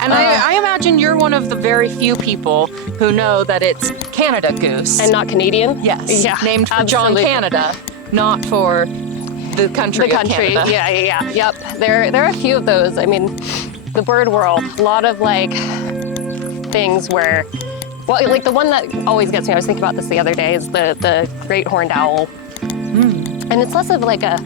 And I imagine you're one of the very few people who know that it's Canada goose. And not Canadian? Yes. Yeah, Named for absolutely. John Canada, not for the country of Canada. Yeah. Yep. There are a few of those. I mean, the bird world, a lot of like things where, well, like the one that always gets me, I was thinking about this the other day, is the great horned owl. And it's less of like a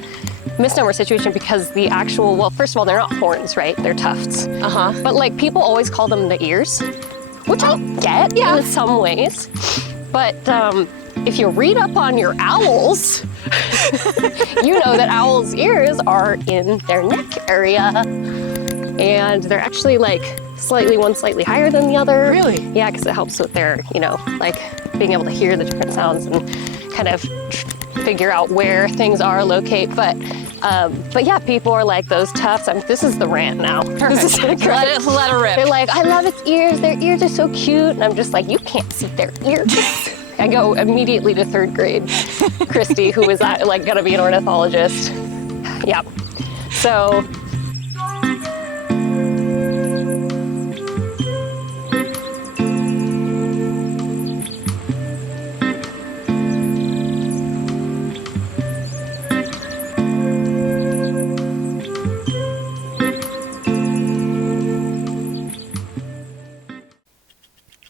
misnomer situation because the actual, well, first of all, they're not horns, right? They're tufts. But like people always call them the ears, which I get in some ways. But if you read up on your owls, you know that owls' ears are in their neck area. And they're actually like one slightly higher than the other. Really? Yeah, because it helps with their, like being able to hear the different sounds and kind of figure out where things are, locate. But yeah, people are like, those tufts. I mean, this is the rant now. This is let it rip. They're like, I love its ears. Their ears are so cute. And I'm just like, you can't see their ears. I go immediately to third grade Christy, who is like gonna be an ornithologist. Yeah. So.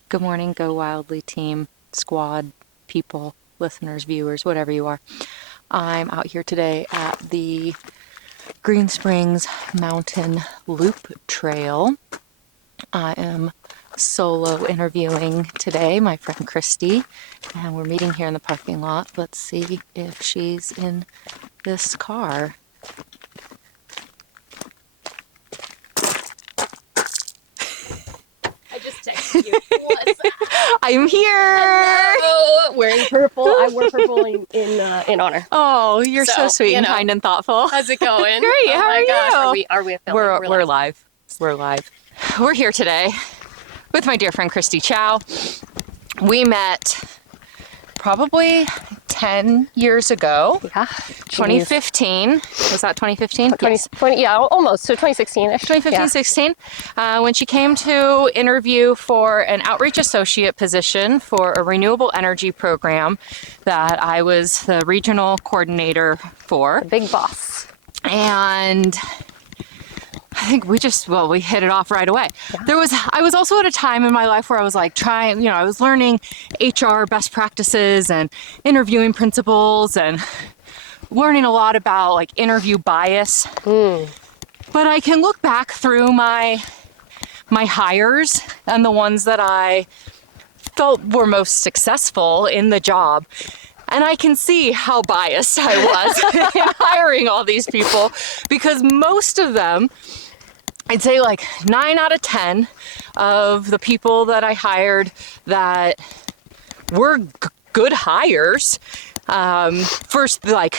Good morning, Go Wildly team, squad, people, listeners, viewers, whatever you are. I'm out here today at the Greensprings Mountain Loop Trail. I am solo interviewing today my friend Christy, and we're meeting here in the parking lot. Let's see if she's in this car. You. What's that? I'm here. Hello. Wearing purple. I wore purple in honor. Oh, you're so sweet and kind and thoughtful. How's it going? Great. Oh How my are you? gosh. Are we filming? We're live. We're live. We're here today with my dear friend Christy Chow. We met probably 10 years ago. Yeah. 2015. Was that 2015? 20, yeah, almost. So 2016. 2015, 16. When she came to interview for an outreach associate position for a renewable energy program that I was the regional coordinator for. The big boss. And I think we hit it off right away. Yeah. I was also at a time in my life where I was like I was learning HR best practices and interviewing principles and learning a lot about like interview bias. But I can look back through my hires and the ones that I felt were most successful in the job. And I can see how biased I was in hiring all these people, because most of them, I'd say like 9 out of 10 of the people that I hired that were good hires, first, like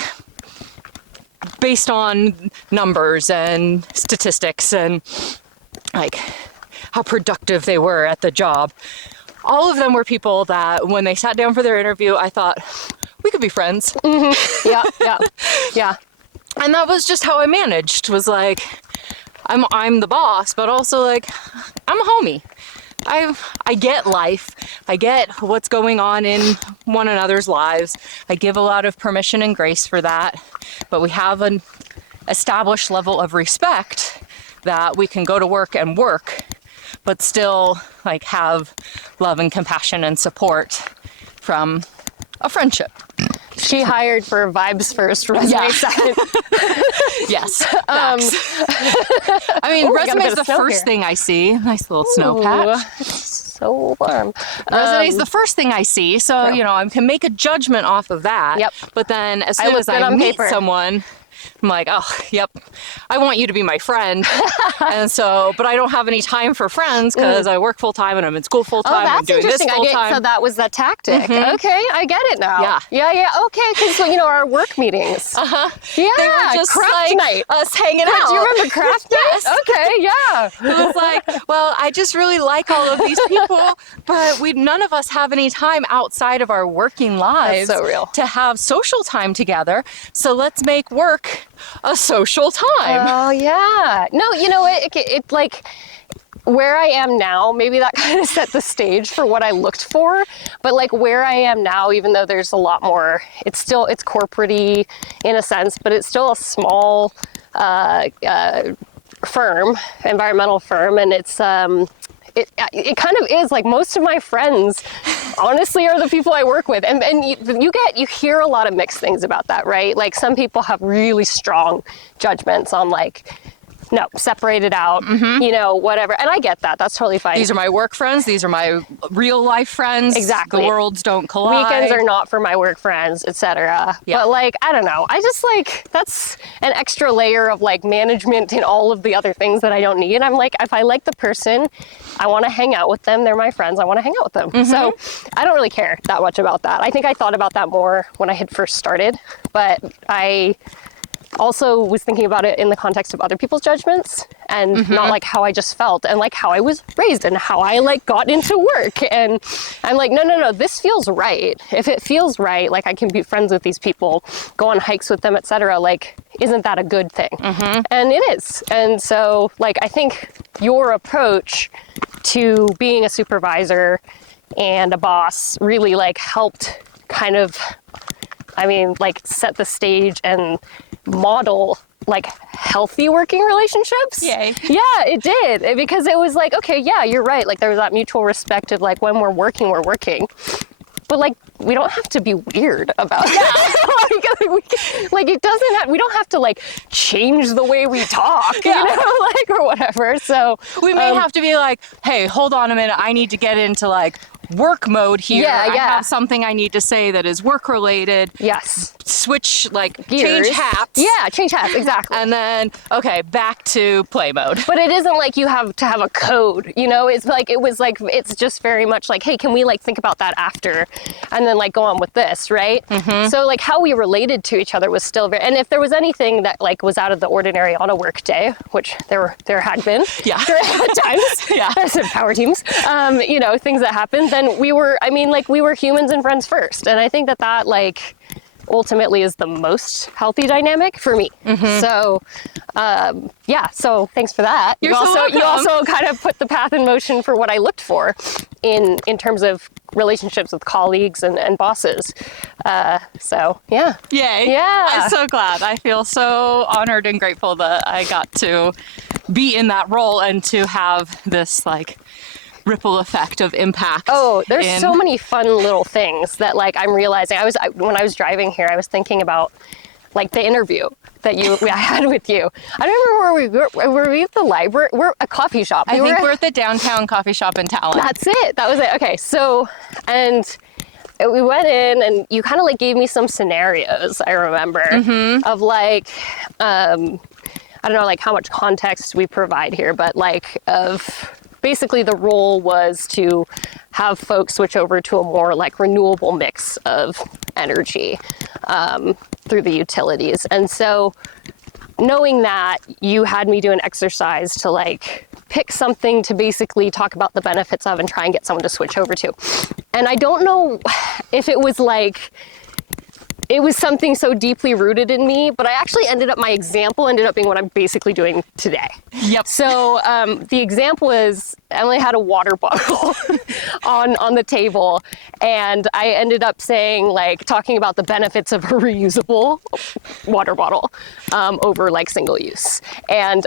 based on numbers and statistics and like how productive they were at the job. All of them were people that when they sat down for their interview, I thought, we could be friends. Yeah. And that was just how I managed, was like, I'm the boss, but also like, I'm a homie. I get life. I get what's going on in one another's lives. I give a lot of permission and grace for that, but we have an established level of respect that we can go to work and work, but still like have love and compassion and support from a friendship. She hired for vibes first, resume second. Yes. I mean, resume is the first thing I see. Nice little snow patch. It's so warm. Resume is the first thing I see, so I can make a judgment off of that. Yep. But then as soon as I meet someone, I'm like, oh, yep, I want you to be my friend. And so, but I don't have any time for friends because I work full time and I'm in school full time. Oh, I'm doing this full time. So that was the tactic. Okay, I get it now. Yeah. Okay, because our work meetings. Yeah, they were just craft night. Us hanging out. Do you remember craft night? Yes. Okay, yeah. It was like, well, I just really like all of these people, but none of us have any time outside of our working lives. That's so real. To have social time together. So let's make work a social time. Oh yeah. No, it like where I am now, maybe that kind of set the stage for what I looked for. But like where I am now, even though there's a lot more, it's corporate-y in a sense, but it's still a small firm, environmental firm, and it's it kind of is like most of my friends honestly are the people I work with, and you hear a lot of mixed things about that, right? Like some people have really strong judgments on like, no, separate it out, you know, whatever. And I get that. That's totally fine. These are my work friends. These are my real life friends. Exactly. The worlds don't collide. Weekends are not for my work friends, etc. Yeah. But like, I don't know. I just like, that's an extra layer of like management and all of the other things that I don't need. I'm like, if I like the person, I want to hang out with them. They're my friends. I want to hang out with them. So I don't really care that much about that. I think I thought about that more when I had first started, but I also was thinking about it in the context of other people's judgments and not like how I just felt and like how I was raised and how I like got into work. And I'm like, no, this feels right. If it feels right, like I can be friends with these people, go on hikes with them, etc. Like, isn't that a good thing? And it is. And so like, I think your approach to being a supervisor and a boss really like helped kind of, I mean, like set the stage and model like healthy working relationships. Yay. Yeah, it did. Because it was like, okay, yeah, you're right. Like there was that mutual respect of like when we're working, we're working. But like, we don't have to be weird about it. like it doesn't have, we don't have to like change the way we talk, you know, like or whatever. So we may have to be like, hey, hold on a minute. I need to get into like work mode here. I have something I need to say that is work related. Yes. Switch, like Gears. change hats. Yeah, change hats, exactly. And then, okay, back to play mode. But it isn't like you have to have a code, you know? It's like, it was like, it's just very much like, hey, can we like think about that after? And then like go on with this, right? So like how we related to each other was still very, and if there was anything that like was out of the ordinary on a work day, which there had been, at times, I said power teams, you know, things that happened, then we were, I mean, like we were humans and friends first. And I think that like, ultimately is the most healthy dynamic for me. So yeah, so thanks for that. You also kind of put the path in motion for what I looked for in terms of relationships with colleagues and bosses. So yeah. Yay. Yeah. I'm so glad. I feel so honored and grateful that I got to be in that role and to have this like ripple effect of impact. Oh, there's so many fun little things that like I'm realizing. When I was driving here, I was thinking about like the interview that I had with you. I don't remember where we were. Were we at the library? We're a coffee shop. I think we're at the downtown coffee shop in Talent. That's it. That was it. Okay, so and we went in and you kind of like gave me some scenarios. I remember of like I don't know like how much context we provide here, but like of. Basically, the role was to have folks switch over to a more like renewable mix of energy through the utilities. And so knowing that, you had me do an exercise to like pick something to basically talk about the benefits of and try and get someone to switch over to. And I don't know if it was like, it was something so deeply rooted in me, but my example ended up being what I'm basically doing today. Yep. So the example is Emily had a water bottle on the table, and I ended up saying like talking about the benefits of a reusable water bottle over like single use. And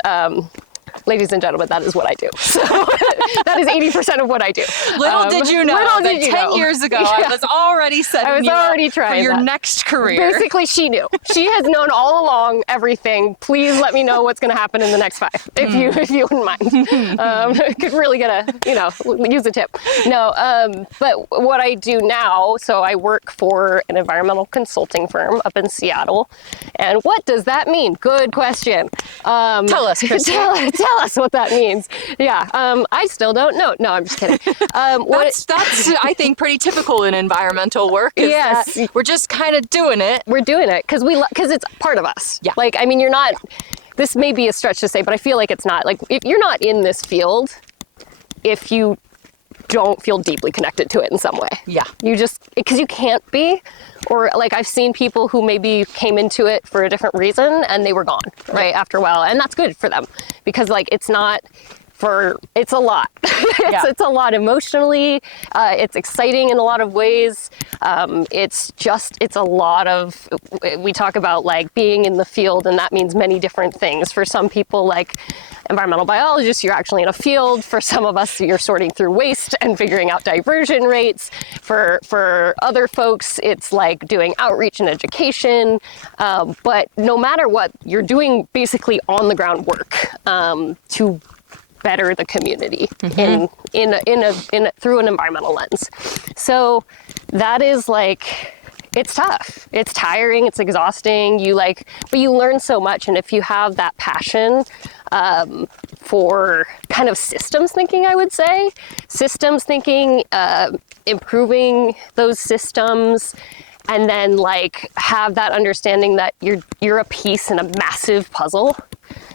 ladies and gentlemen, that is what I do. So that is 80% of what I do. Little did you know that 10 years ago, I was already setting you up for your next career. Basically, she knew. She has known all along everything. Please let me know what's going to happen in the next 5, if you wouldn't mind. Could really get use a tip. No, but what I do now, so I work for an environmental consulting firm up in Seattle. And what does that mean? Good question. Tell us, Christy. Tell us what that means. Yeah, I still don't know. No, I'm just kidding. That's I think pretty typical in environmental work. Yes, we're just kind of doing it. We're doing it because it's part of us. Yeah. Like, I mean, you're not. This may be a stretch to say, but I feel like it's not. Like, if you're not in this field, if you don't feel deeply connected to it in some way. Yeah. You just, because you can't be, or like I've seen people who maybe came into it for a different reason and they were gone, right, after a while. And that's good for them because like it's not, it's a lot. It's a lot emotionally. It's exciting in a lot of ways. It's a lot of, we talk about like being in the field, and that means many different things. For some people, like environmental biologists, you're actually in a field. For some of us, you're sorting through waste and figuring out diversion rates. For other folks, it's like doing outreach and education. But no matter what, you're doing basically on the ground work to better the community through an environmental lens. So that is like, it's tough. It's tiring. It's exhausting. But you learn so much. And if you have that passion for kind of systems thinking, I would say, systems thinking, improving those systems, and then like have that understanding that you're a piece in a massive puzzle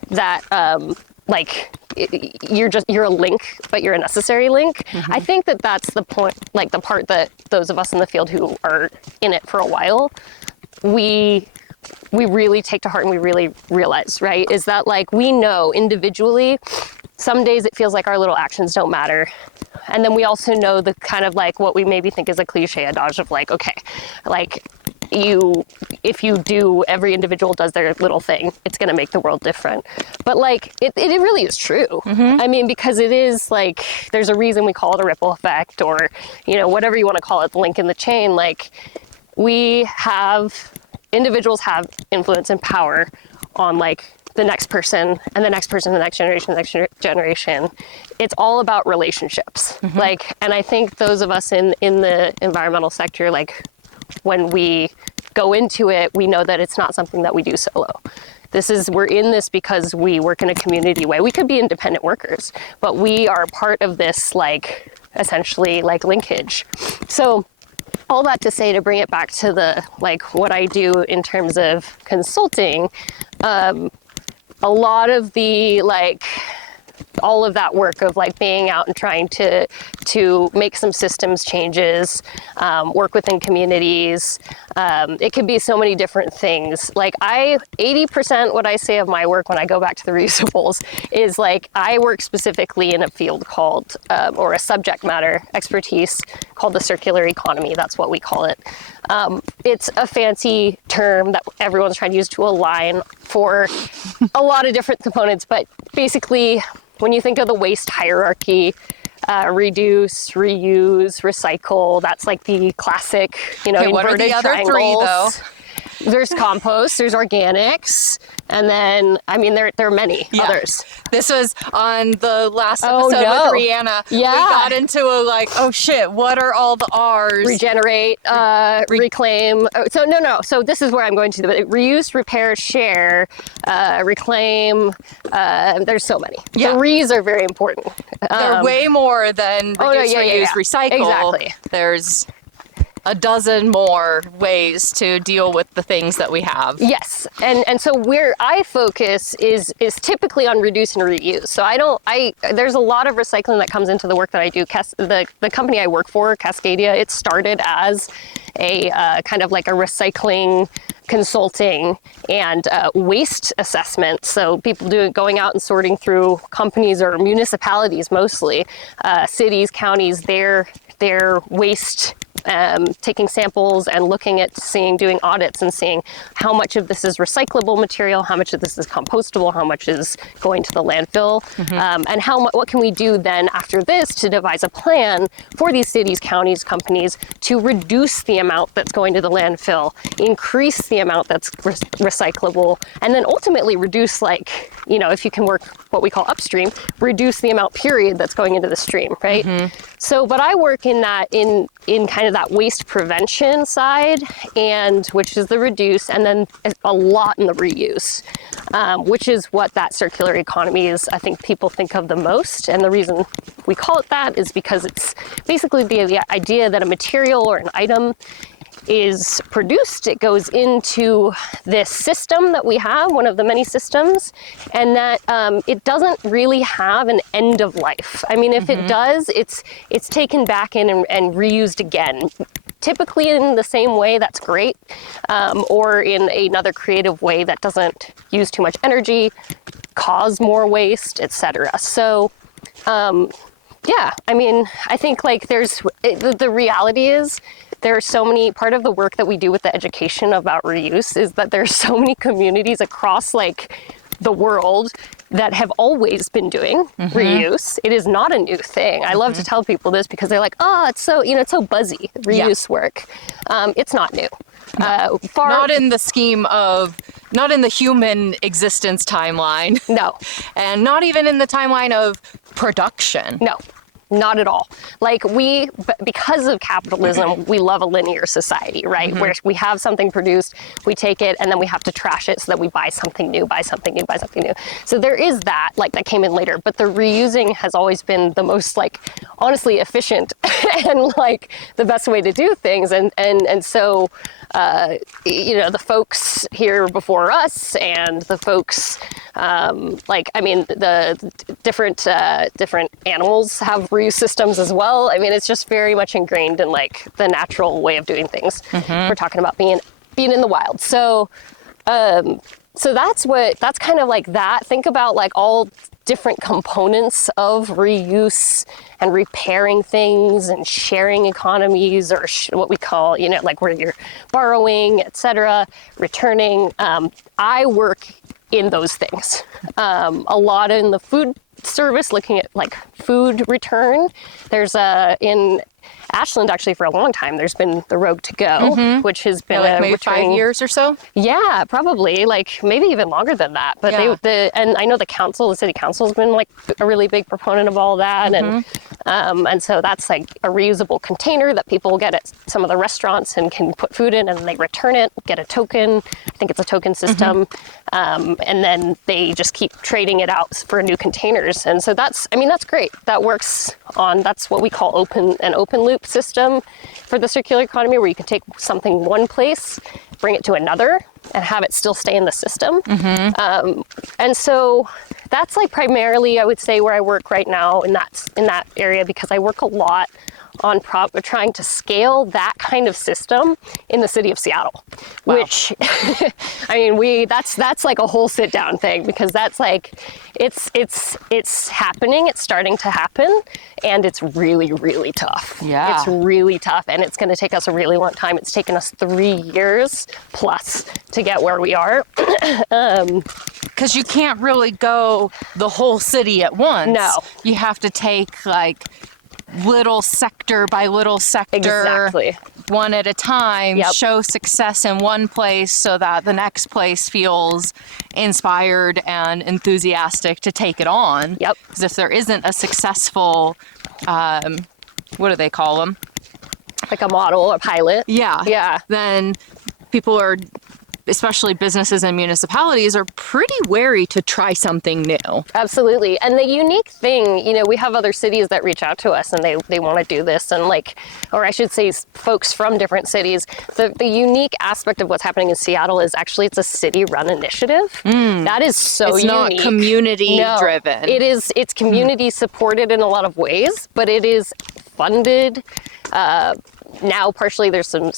that you're a link, but you're a necessary link. I think that's the point, like the part that those of us in the field who are in it for a while, we really take to heart and we really realize, right? Is that like, we know individually, some days it feels like our little actions don't matter. And then we also know the kind of like what we maybe think is a cliche adage of like, okay, like if you do, every individual does their little thing, it's going to make the world different. But like, it really is true. I mean, because it is like, there's a reason we call it a ripple effect, or, you know, whatever you want to call it, the link in the chain. Like, individuals have influence and power on like the next person and the next person, the next generation. It's all about relationships. Like, and I think those of us in the environmental sector, like, when we go into it, we know that it's not something that we do solo. We're in this because we work in a community way. We could be independent workers, but we are part of this, like, essentially like linkage. So all that to say, to bring it back to the, like, what I do in terms of consulting, a lot of the, like, all of that work of like being out and trying to make some systems changes, work within communities. It could be so many different things. Like 80% what I say of my work when I go back to the reusables is like, I work specifically in a field called, or a subject matter expertise called the circular economy. That's what we call it. It's a fancy term that everyone's trying to use to align for a lot of different components, but basically, when you think of the waste hierarchy, reduce, reuse, recycle, that's like the classic, you know, okay, what are inverted the other triangles. three, though? There's compost, there's organics, and then, I mean, there are many others. This was on the last episode with Rihanna. Yeah. We got into a like, oh shit, what are all the R's? Regenerate, reclaim. So so this is where I'm going to. Reuse, repair, share, reclaim. There's so many. Yeah. The re's are very important. They're way more than reduce, reuse, recycle. Exactly. There's a dozen more ways to deal with the things that we have. Yes, and so where I focus is typically on reduce and reuse. So there's a lot of recycling that comes into the work that I do. The company I work for, Cascadia, it started as a kind of like a recycling consulting and waste assessment. So people going out and sorting through companies or municipalities, mostly cities, counties, their waste, taking samples and looking at doing audits and seeing how much of this is recyclable material, how much of this is compostable, how much is going to the landfill, and what can we do then after this to devise a plan for these cities, counties, companies to reduce the amount that's going to the landfill, increase the amount that's recyclable, and then ultimately reduce, like, you know, if you can work what we call upstream, reduce the amount period that's going into the stream, right? So, but I work in kind of that waste prevention side, and which is the reduce, and then a lot in the reuse, which is what that circular economy is. I think people think of the most, and the reason we call it that is because it's basically the idea that a material or an item is produced, it goes into this system that we have, one of the many systems, and that it doesn't really have an end of life. I mean, if it does, it's taken back in and reused again. Typically in the same way, that's great, or in another creative way that doesn't use too much energy, cause more waste, etc. So Yeah, I mean, I think like the reality is there are so many, part of the work that we do with the education about reuse is that there's so many communities across like the world that have always been doing reuse. It is not a new thing. I love to tell people this because they're like, oh, it's so, it's so buzzy, reuse work. It's not new. Not in the scheme of, not in the human existence timeline. No. And not even in the timeline of production. No. Not at all. Like because of capitalism, we love a linear society, right? Where we have something produced, we take it, and then we have to trash it so that we buy something new, buy something new, buy something new. So there is that, like that came in later, but the reusing has always been the most like, honestly efficient and like the best way to do things. And so, you know, the folks here before us and the folks, like, I mean, the different animals have reuse systems as well. I mean, it's just very much ingrained in like the natural way of doing things. We're talking about being in the wild. So, so that's kind of like that. Think about like all different components of reuse and repairing things and sharing economies, or what we call, you know, like where you're borrowing, etc., returning. I work in those things. A lot in the food service, looking at like food return. There's in Ashland, actually, for a long time, there's been the Rogue to Go, which has been like maybe 5 years or so. Yeah, probably, like maybe even longer than that. But and I know the city council has been like a really big proponent of all that, and so that's like a reusable container that people get at some of the restaurants and can put food in, and they return it, get a token. I think it's a token system, and then they just keep trading it out for new containers. And so that's great. That works on, that's what we call an open loop system for the circular economy, where you can take something one place, bring it to another, and have it still stay in the system. And so that's like primarily, I would say, where I work right now in that area, because I work a lot on trying to scale that kind of system in the city of Seattle, which, I mean, that's like a whole sit down thing, because that's like, it's happening, it's starting to happen, and it's really, really tough. Yeah. It's really tough, and it's going to take us a really long time. It's taken us 3 years plus to get where we are. Because you can't really go the whole city at once. No. You have to take like little sector by little sector, Exactly. one at a time, show success in one place so that the next place feels inspired and enthusiastic to take it on. Because if there isn't a successful, what do they call them? Like a model, a pilot. Yeah. Then people are, especially businesses and municipalities, are pretty wary to try something new. Absolutely. And the unique thing, you know, we have other cities that reach out to us and they want to do this, and like, or I should say folks from different cities. The unique aspect of what's happening in Seattle is actually it's a city-run initiative. That is so it's unique. Not community-driven. It's community supported in a lot of ways, but it is funded. Now, partially, there's some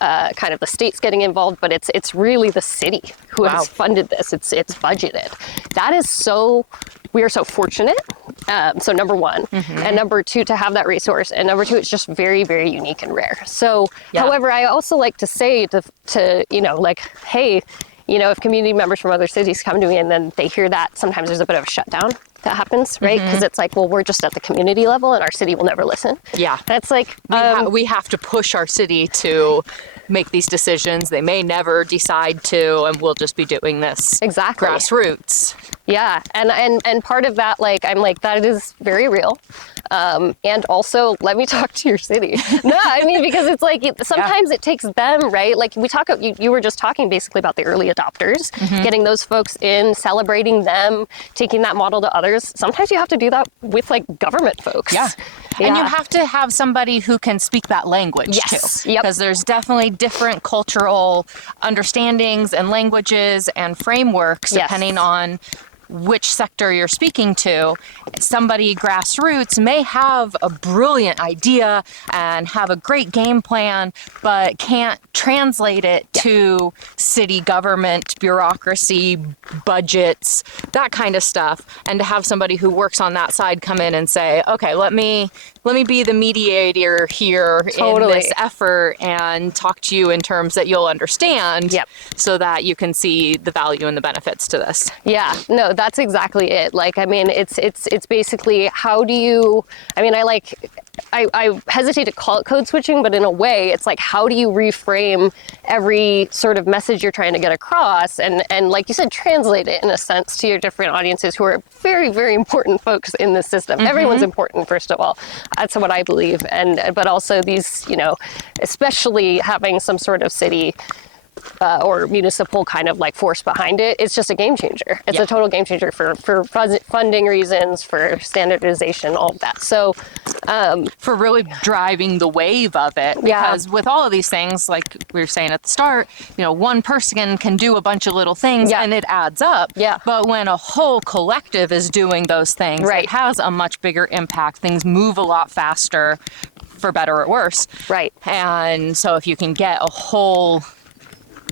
kind of the state's getting involved, but it's really the city who has funded this. It's budgeted. That is so, we are so fortunate. So number one, and number two, to have that resource, and number two, it's just very, very unique and rare. So, however, I also like to say to you know, like, hey, you know, if community members from other cities come to me and then they hear that, sometimes there's a bit of a shutdown that happens, right? Because it's like, well, we're just at the community level and our city will never listen. Yeah. That's like... we have to push our city to make these decisions. They may never decide to, and we'll just be doing this grassroots. Yeah. And part of that, like, I'm like, that is very real. And also, let me talk to your city. No, I mean, because it's like, sometimes it takes them, right? Like you were just talking basically about the early adopters, getting those folks in, celebrating them, taking that model to others. Sometimes you have to do that with like government folks. Yeah. And you have to have somebody who can speak that language too. Because there's definitely different cultural understandings and languages and frameworks depending on which sector you're speaking to. Somebody grassroots may have a brilliant idea and have a great game plan, but can't translate it to city government, bureaucracy, budgets, that kind of stuff. And to have somebody who works on that side come in and say, okay, let me be the mediator here in this effort and talk to you in terms that you'll understand, so that you can see the value and the benefits to this. Yeah, no, that's exactly it. Like, I mean, it's basically, how do you, I mean, I hesitate to call it code switching, but in a way, it's like, how do you reframe every sort of message you're trying to get across, and like you said, translate it in a sense to your different audiences who are very, very important folks in this system. Everyone's important, first of all. That's what I believe. But also these, you know, especially having some sort of city or municipal kind of like force behind it, it's just a game changer. It's a total game changer for funding reasons, for standardization, all of that. So for really driving the wave of it, because with all of these things, like we were saying at the start, you know, one person can do a bunch of little things and it adds up. But when a whole collective is doing those things, it has a much bigger impact. Things move a lot faster, for better or worse. And so if you can get a whole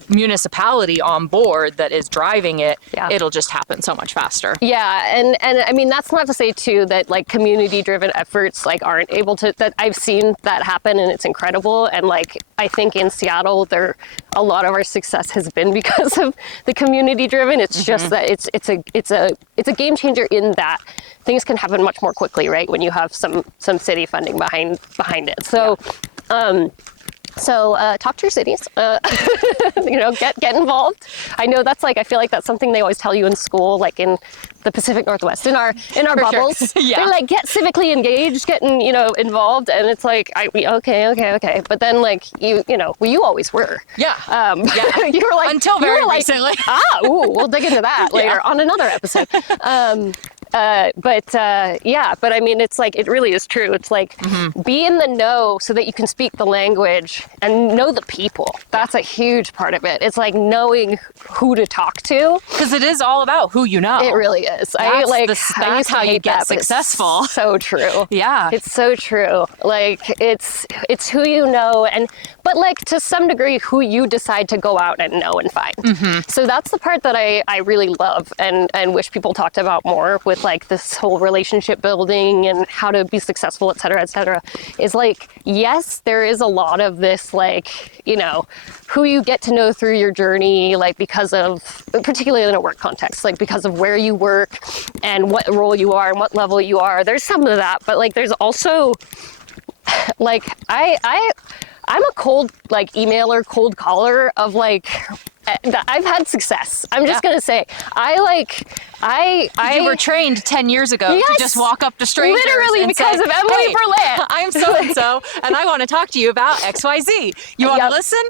municipality on board that is driving it, it'll just happen so much faster. And I mean, that's not to say too that like community driven efforts like aren't able to, that I've seen that happen and it's incredible. And like, I think in Seattle, a lot of our success has been because of the community driven. It's just that it's a game changer in that things can happen much more quickly, right? When you have some city funding behind it. So, So talk to your cities, you know, get involved. I know that's like, I feel like that's something they always tell you in school, like in the Pacific Northwest, in our bubbles. They're like, get civically engaged, getting, you know, involved. And it's like, okay. But then like, you know, well, you always were. You were like, until very recently. We'll dig into that later on another episode. But I mean, it's like, it really is true. It's like, be in the know so that you can speak the language and know the people. That's a huge part of it. It's like knowing who to talk to. Because it is all about who you know. It really is. That's how you get successful. It's so true. It's so true. Like, it's who you know, but like to some degree, who you decide to go out and know and find. So that's the part that I really love and wish people talked about more with like this whole relationship building and how to be successful, et cetera, is like, yes, there is a lot of this, like, you know, who you get to know through your journey, like because of, particularly in a work context, like because of where you work and what role you are and what level you are. There's some of that, but like there's also like, I'm a cold like emailer, cold caller of like, I've had success. I'm just gonna say, you were trained 10 years ago to just walk up to strangers. Literally because of Emily Berlant. I'm so-and-so, and I want to talk to you about XYZ. You want to listen?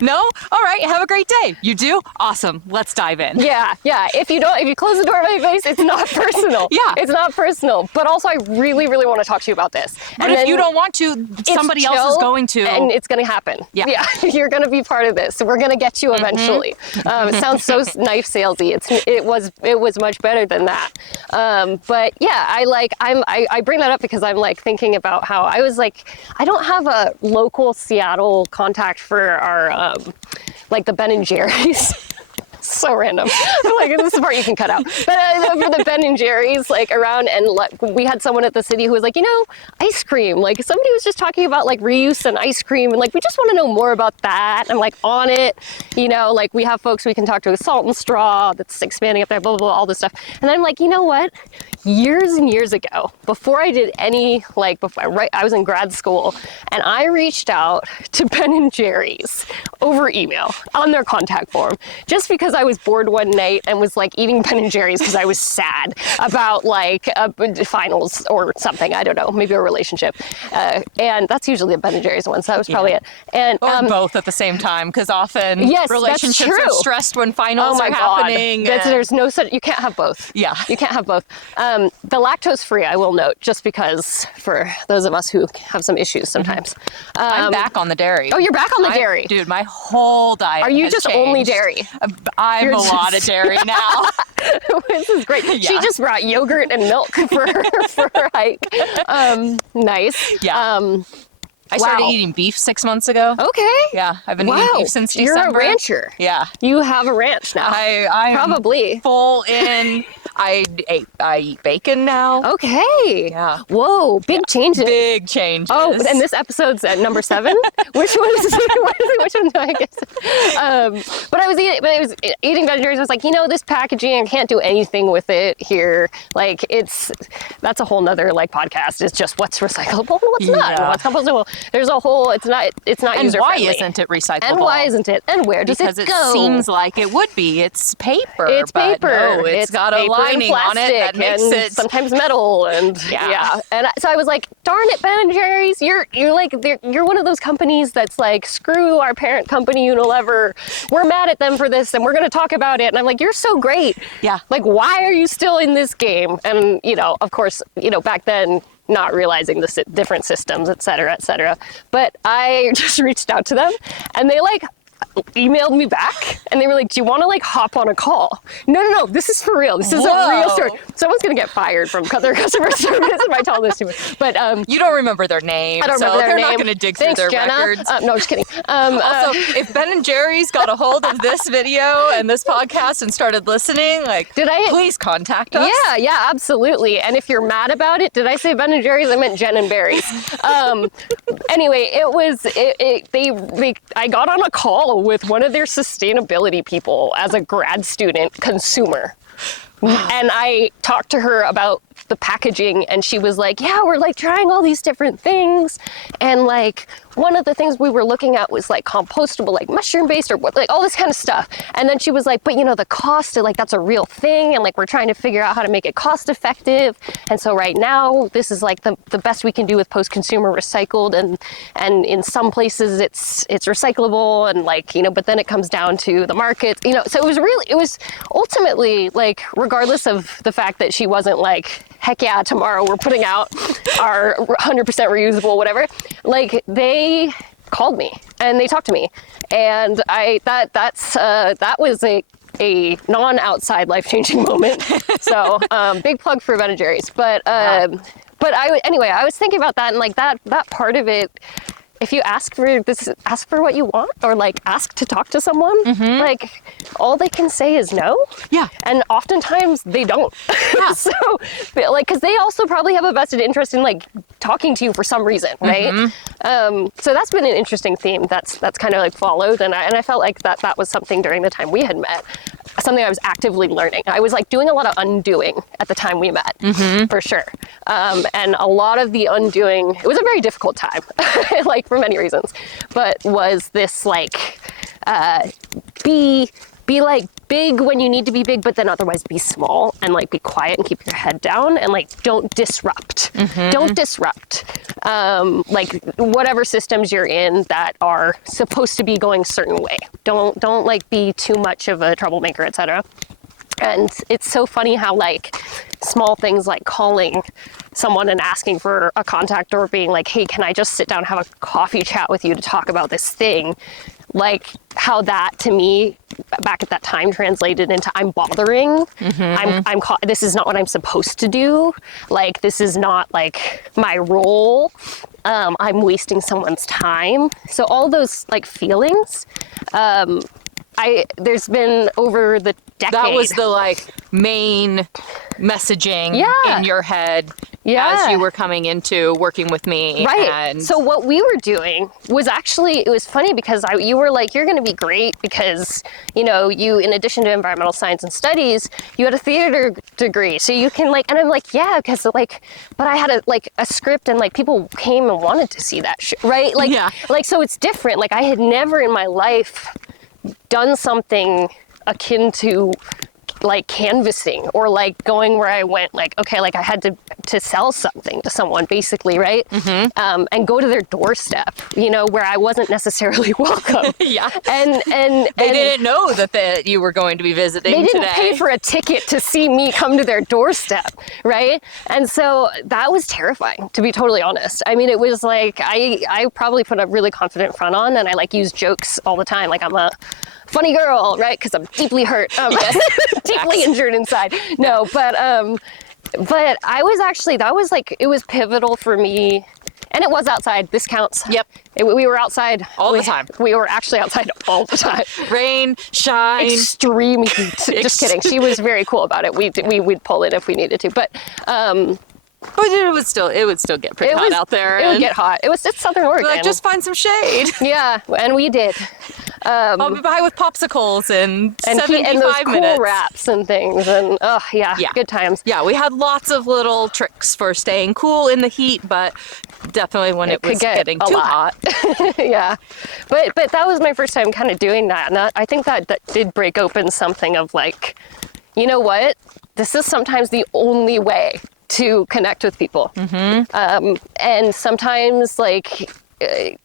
No? All right, have a great day. You do? Awesome. Let's dive in. Yeah. If you close the door in my face, it's not personal. It's not personal. But also, I really, really want to talk to you about this. But if you don't want to, somebody else is going to. And it's going to happen. Yeah. You're going to be part of this. We're going to get you eventually. It sounds so knife salesy. It was much better than that. But yeah, I bring that up because I'm like thinking about how I was like, I don't have a local Seattle contact for our like the Ben and Jerry's. So random. I'm like, this is the part you can cut out. But for the Ben and Jerry's, like around, and we had someone at the city who was like, you know, ice cream. Like somebody was just talking about like reuse and ice cream, and like we just want to know more about that. I'm like on it, you know, like we have folks we can talk to with Salt and Straw that's expanding up there, blah, blah, blah, all this stuff. And then I'm like, you know what? Years and years ago, before I did any, like, I was in grad school, and I reached out to Ben and Jerry's over email on their contact form, just because I was bored one night and was like eating Ben and Jerry's because I was sad about like finals or something. I don't know, maybe a relationship. And that's usually the Ben and Jerry's one, so that was probably it. And or both at the same time, because often relationships are stressed when finals are happening. There's no such, you can't have both. Yeah. You can't have both. The lactose free, I will note, just because for those of us who have some issues sometimes. I'm back on the dairy. Oh, you're back on the dairy. Dude, my whole diet Are you has just changed. only dairy? I'm You're a lot of dairy now. This is great. Yeah. She just brought yogurt and milk for her hike. Nice. Yeah. I started eating beef 6 months ago. Okay. Yeah, I've been eating beef since You're December. a rancher. Yeah. You have a ranch now. I Probably. am full in. I eat bacon now. Okay. Yeah. Whoa, big changes. Big changes. Oh, and this episode's at number 7. Which one is which one do I guess? But I was eating vegetables. I was like, this packaging, I can't do anything with it here. Like that's a whole nother like podcast. It's just what's recyclable and what's not. And what's compostable. There's a whole. It's not and user why friendly. isn't it recyclable? And why isn't it? And where does because it go? it seems like it would be. It's paper. It's but paper. No, it's got a paper lining on it that makes and it sometimes metal and And so I was like, darn it, Ben and Jerry's, you're one of those companies that's like, screw our parent company Unilever. We're mad at them for this and we're going to talk about it. And I'm like, you're so great. Yeah. Like, why are you still in this game? And of course, back then, not realizing the different systems, et cetera, but I just reached out to them and they like emailed me back and they were like, do you want to like hop on a call? No, this is for real. This is a real story. Someone's going to get fired from their customer service if I tell this to me. But you don't remember their name, I don't remember so their they're name. not going to dig Thanks, through their Jenna. records. No, just kidding. Also, if Ben and Jerry's got a hold of this video and this podcast and started listening, please contact us. Yeah, absolutely. And if you're mad about it, did I say Ben and Jerry's? I meant Jen and Barry's. Anyway, I got on a call with one of their sustainability people as a grad student consumer. And I talked to her about the packaging and she was like, yeah, we're like trying all these different things. And like one of the things we were looking at was like compostable, like mushroom based or what, like all this kind of stuff. And then she was like, but the cost of like, that's a real thing. And like, we're trying to figure out how to make it cost effective. And so right now this is like the best we can do with post-consumer recycled. And in some places it's recyclable and like, but then it comes down to the market, so it was ultimately like, regardless of the fact that she wasn't like, heck yeah, tomorrow we're putting out our 100% reusable, whatever. Like they called me and they talked to me, and that was a non-outside life-changing moment. So big plug for Ben and Jerry's. But I was thinking about that and like that part of it. If you ask for what you want, or like ask to talk to someone, like all they can say is no. Yeah. And oftentimes they don't. Yeah. So like, cause they also probably have a vested interest in like talking to you for some reason, right? So that's been an interesting theme that's kind of like followed. And I felt like that was something during the time we had met, something I was actively learning. I was like doing a lot of undoing at the time we met, for sure. And a lot of the undoing, it was a very difficult time, like for many reasons, but was this like, be like big when you need to be big, but then otherwise be small and like be quiet and keep your head down and like don't disrupt. Don't disrupt. Like whatever systems you're in that are supposed to be going a certain way. Don't like be too much of a troublemaker, etc. And it's so funny how like small things like calling someone and asking for a contact or being like, hey, can I just sit down and have a coffee chat with you to talk about this thing? Like how that to me back at that time translated into I'm bothering. This is not what I'm supposed to do. Like this is not like my role. I'm wasting someone's time. So all those like feelings, there's been over the decade. That was the like main messaging in your head as you were coming into working with me. Right. And so what we were doing was actually, it was funny because you were like, you're going to be great because, you, in addition to environmental science and studies, you had a theater degree. So you can like, and I'm like, yeah, because like, but I had a script and like people came and wanted to see that shit, right? Like, like, so it's different. Like I had never in my life done something akin to like canvassing or like going where I went, like, okay, like I had to sell something to someone basically, right? And go to their doorstep, you know, where I wasn't necessarily welcome. Yeah. And They didn't know that you were going to be visiting they didn't today. pay for a ticket to see me come to their doorstep, right? And so that was terrifying, to be totally honest. I mean, it was like, I probably put a really confident front on, and I like use jokes all the time. Like I'm a funny girl, right? Because I'm deeply hurt, deeply injured inside. No, but I was actually, that was like, it was pivotal for me. And it was outside. This counts. Yep. We were outside. All the time. We were actually outside all the time. Rain, shine. Extreme heat. Just kidding. She was very cool about it. We'd pull it if we needed to. But it would still get pretty hot out there. It would get hot. It's Southern Oregon. Like, just find some shade. Yeah, and we did. I'll be by with popsicles in 75 and those cool minutes. wraps and things, and good times. Yeah, we had lots of little tricks for staying cool in the heat, but definitely when it was getting too hot. Yeah, but that was my first time kind of doing that, and I think that did break open something of like, you know what? This is sometimes the only way to connect with people. And sometimes like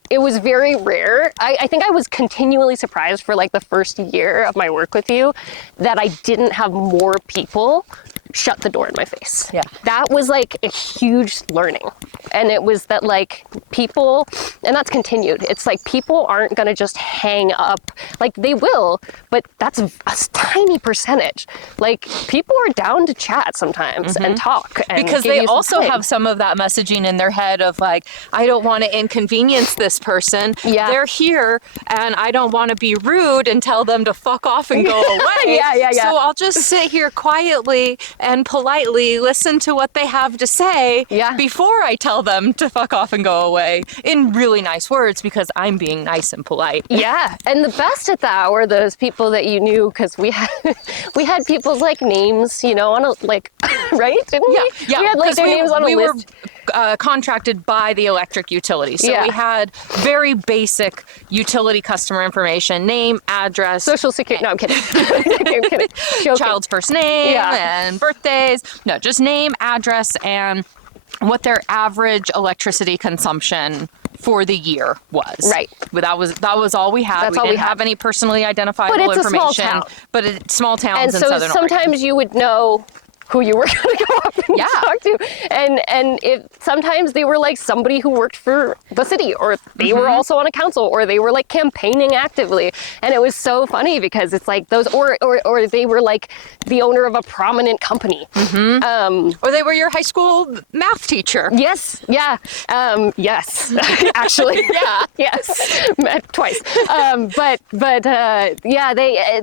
it was very rare. I think I was continually surprised for like the first year of my work with you that I didn't have more people shut the door in my face. Yeah. That was like a huge learning. And it was that like people, and that's continued. It's like people aren't going to just hang up. Like they will, but that's a tiny percentage. Like people are down to chat sometimes and talk. And because they also have some of that messaging in their head of like, I don't want to inconvenience this person. Yeah. They're here and I don't want to be rude and tell them to fuck off and go away. Yeah. So I'll just sit here quietly and politely listen to what they have to say before I tell them to fuck off and go away in really nice words because I'm being nice and polite. Yeah, and the best at that were those people that you knew because we had people's like names, you know, on a like, right? Didn't we? Yeah. We had like their names on a list. Were contracted by the electric utility. So we had very basic utility customer information, name, address. Social security. No, I'm kidding. I'm kidding. Child's first name and birthdays. No, just name, address, and what their average electricity consumption for the year was. Right. But that was all we had. We didn't have any personally identifiable information. But it's a small town. But it's small towns and in so Southern Oregon. sometimes you would know who you were going to go up and talk to. And sometimes they were like somebody who worked for the city, or they were also on a council, or they were like campaigning actively. And it was so funny because it's like those, or they were like the owner of a prominent company. Or they were your high school math teacher. Yes. Yeah. Yes. Actually. Yes. Met twice.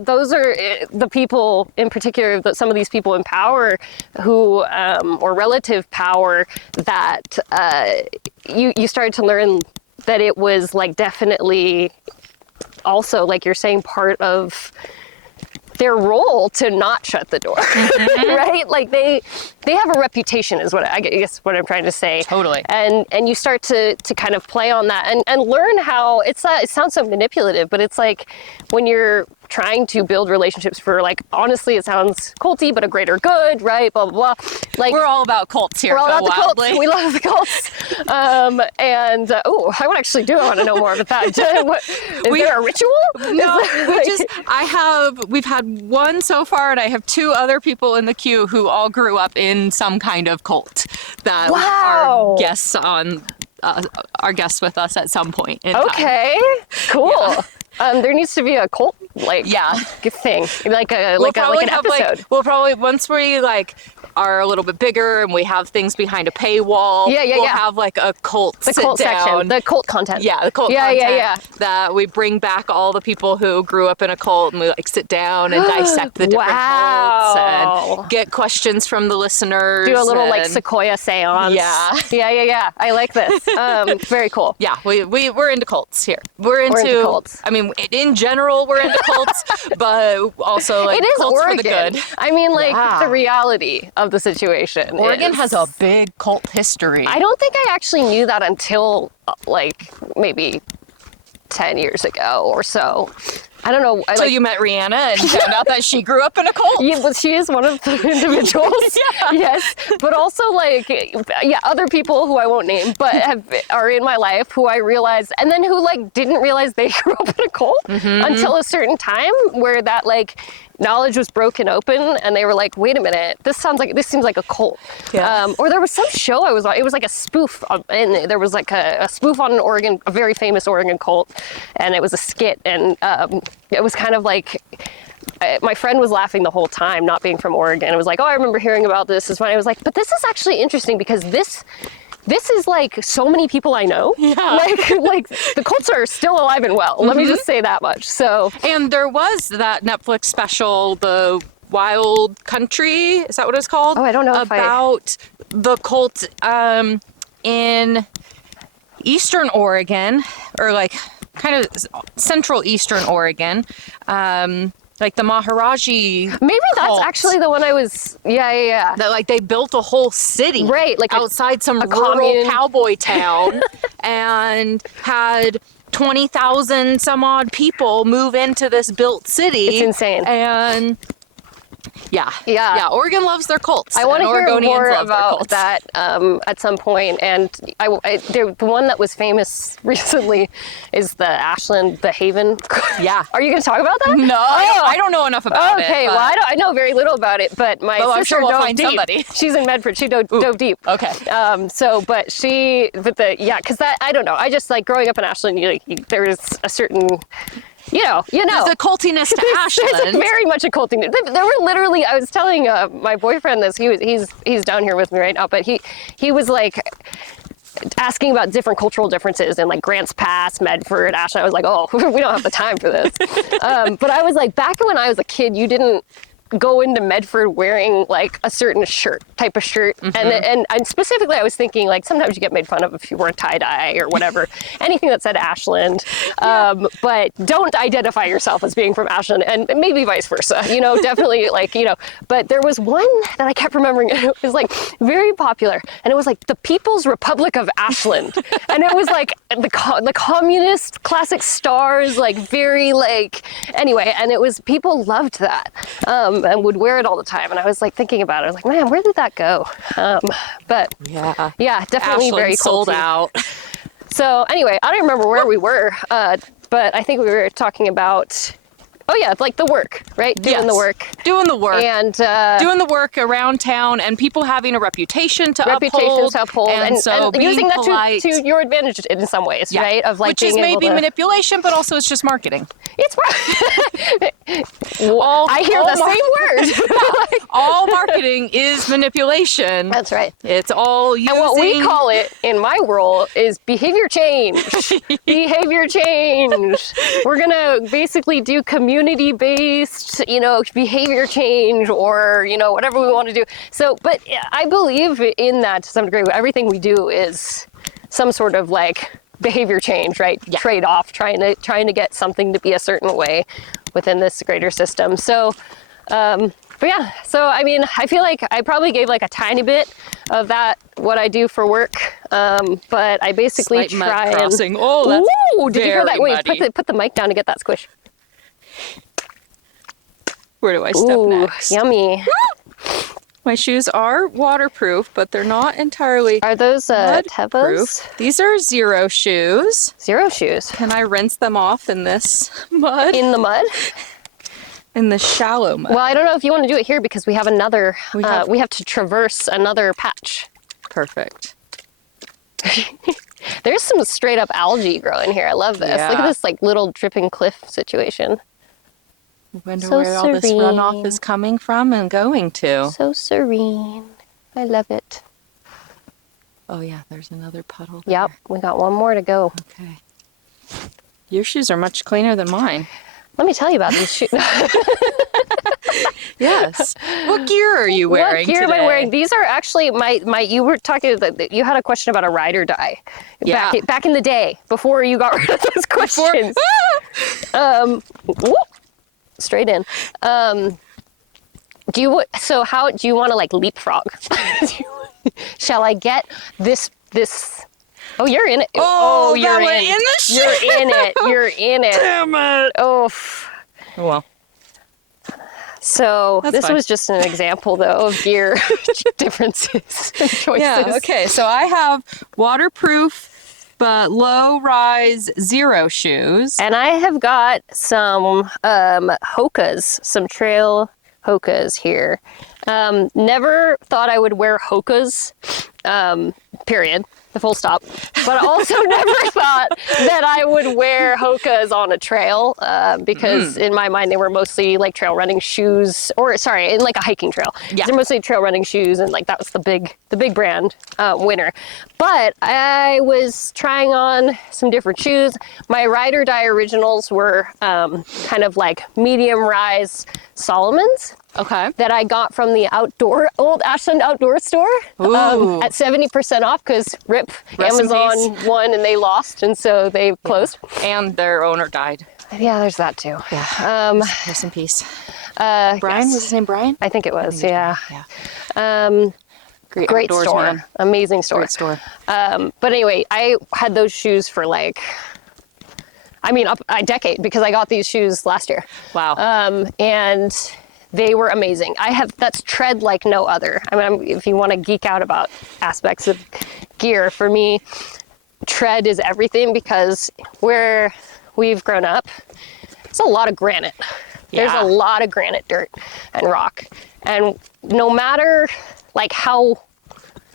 Those are the people in particular, some of these people in power who, or relative power that you started to learn that it was like definitely also, like you're saying, part of their role to not shut the door, right? Like they have a reputation is what I guess what I'm trying to say. Totally. And you start to kind of play on that and learn how it sounds so manipulative, but it's like when you're trying to build relationships for like, honestly, it sounds culty, but a greater good, right? Blah, blah, blah. Like we're all about cults here. We're all about the cults. We love the cults. I want to know more about that. Is there a ritual? No, we've had one so far, and I have two other people in the queue who all grew up in some kind of cult that are guests with us at some point in time. Okay, cool. Yeah. There needs to be a cult thing, like an episode. We'll probably once we like are a little bit bigger and we have things behind a paywall. We'll have like a cult cult section, the cult content. Yeah, the cult content. That we bring back all the people who grew up in a cult and we like sit down and dissect the different cults and get questions from the listeners. Do a little like Sequoia seance. Yeah. I like this. Very cool. Yeah, we're into cults here. We're into cults. I mean, in general, we're into cults, but also like it is cults Oregon. For the good. I mean, like the reality of the situation. Oregon has a big cult history. I don't think I actually knew that until like maybe 10 years ago or so. I don't know. So you met Rihanna and found out that she grew up in a cult. Yeah, but she is one of the individuals. Yeah. Yes, but also like, yeah, other people who I won't name, but are in my life who I realized, and then who like didn't realize they grew up in a cult until a certain time where that like knowledge was broken open, and they were like, wait a minute, this seems like a cult. Yeah. Or there was some show I was on. It was like a spoof, and there was like a spoof on a very famous Oregon cult, and it was a skit, and it was kind of like. My friend was laughing the whole time, not being from Oregon. It was like, oh, I remember hearing about this. It's funny. I was like, but this is actually interesting because this is like so many people I know. Yeah. Like the cults are still alive and well. Let me just say that much. So. And there was that Netflix special, The Wild Country. Is that what it's called? Oh, I don't know. About the cult in Eastern Oregon, or like kind of central Eastern Oregon. Like the Maharaji. Maybe that's cult. Actually the one I was. Yeah. That like they built a whole city, right? Like outside some rural cowboy town, and had 20,000 some odd people move into this built city. It's insane. And yeah. Oregon loves their cults. I want to hear more love about that at some point. And the one that was famous recently is the Ashland, the Haven. Yeah. Are you going to talk about that? No, I don't know enough about it. Okay, well, I know very little about it, but my sister I'm sure we'll dove find deep. somebody. She's in Medford. She dove deep. Okay. Because I don't know. I just like growing up in Ashland. There's a certain. You know. There's a cultiness to Ashland. There's very much a cultiness. There were literally. I was telling my boyfriend this. He's down here with me right now, but he was like asking about different cultural differences in like Grants Pass, Medford, Ashland. I was like, oh, we don't have the time for this. But I was like, back when I was a kid, you didn't go into Medford wearing like a certain type of shirt. And specifically I was thinking like sometimes you get made fun of if you wear tie-dye or whatever, anything that said Ashland, but don't identify yourself as being from Ashland, and maybe vice versa, definitely but there was one that I kept remembering, and it was like very popular, and it was like the People's Republic of Ashland. And it was like the communist classic stars, like very like, anyway, and it was, people loved that. And would wear it all the time. And I was like thinking about it. I was like, man, where did that go? But yeah, definitely Ashland very culty. Sold out. So anyway, I don't remember where we were, but I think we were talking about, like the work, right? Doing the work. And doing the work around town, and people having a reputation to uphold. And so being using that polite. to your advantage in some ways, right? Of like, which is maybe manipulation, but also it's just marketing. It's I hear the same word. All marketing is manipulation. That's right. It's all using. And what we call it in my world is behavior change. Behavior change. We're gonna basically do community-based, behavior change, or whatever we want to do. So, but I believe in that to some degree. Everything we do is some sort of like behavior change, right? Yeah. Trade-off, trying to get something to be a certain way within this greater system. So, but yeah. So I mean, I feel like I probably gave like a tiny bit of that what I do for work, but I basically try and. Oh, that's Ooh, did you hear that? Wait, muddy. put the mic down to get that squish. Where do I step next? Yummy. My shoes are waterproof, but they're not entirely. Are those Tevas? These are Zero shoes. Zero shoes. Can I rinse them off in this mud? In the mud? In the shallow mud. Well, I don't know if you want to do it here because we have another. We have to traverse another patch. Perfect. There's some straight up algae growing here. I love this. Yeah. Look at this like little dripping cliff situation. I wonder where all this runoff is coming from and going to. So serene. I love it. Oh yeah, there's another puddle there. Yep, we got one more to go. Okay. Your shoes are much cleaner than mine. Let me tell you about these shoes. Yes. What gear are you wearing What gear today? am I wearing? These are actually you were talking, you had a question about a ride or die. Yeah. Back in the day, before you got rid of those questions. Whoop. Straight in. How do you want to like leapfrog? Shall I get this? Oh, you're in it. Oh, you're in the shoe. You're in it. You're in it. Damn it. Oh, Oh, well. So That's this fine. was just an example, though, of gear differences and choices. Yeah, okay. So I have waterproof but low rise zero shoes. And I have got some Hokas, some trail Hokas here. Never thought I would wear Hokas, period, the full stop. But I also never thought that I would wear Hokas on a trail because in my mind they were mostly like trail running shoes, or sorry, in like a hiking trail. Yeah. They're mostly trail running shoes, and like that was the big brand winner. But I was trying on some different shoes. My Ride or Die Originals were kind of like medium rise Solomons. Okay. That I got from the old Ashland Outdoor Store at 70% off because RIP Rest in Amazon peace. won and they lost, and so they closed. And their owner died. Yeah, there's that too. Yeah. Rest in peace. Brian? Yes. Was his name Brian? I think it was. Yeah. Yeah. Great outdoors, store. man. Amazing store. Great store. But anyway, I had those shoes for like, a decade because I got these shoes last year. Wow. And they were amazing. That's tread like no other. I mean, if you want to geek out about aspects of gear, for me, tread is everything because where we've grown up, it's a lot of granite. Yeah. There's a lot of granite, dirt, and rock. And no matter like how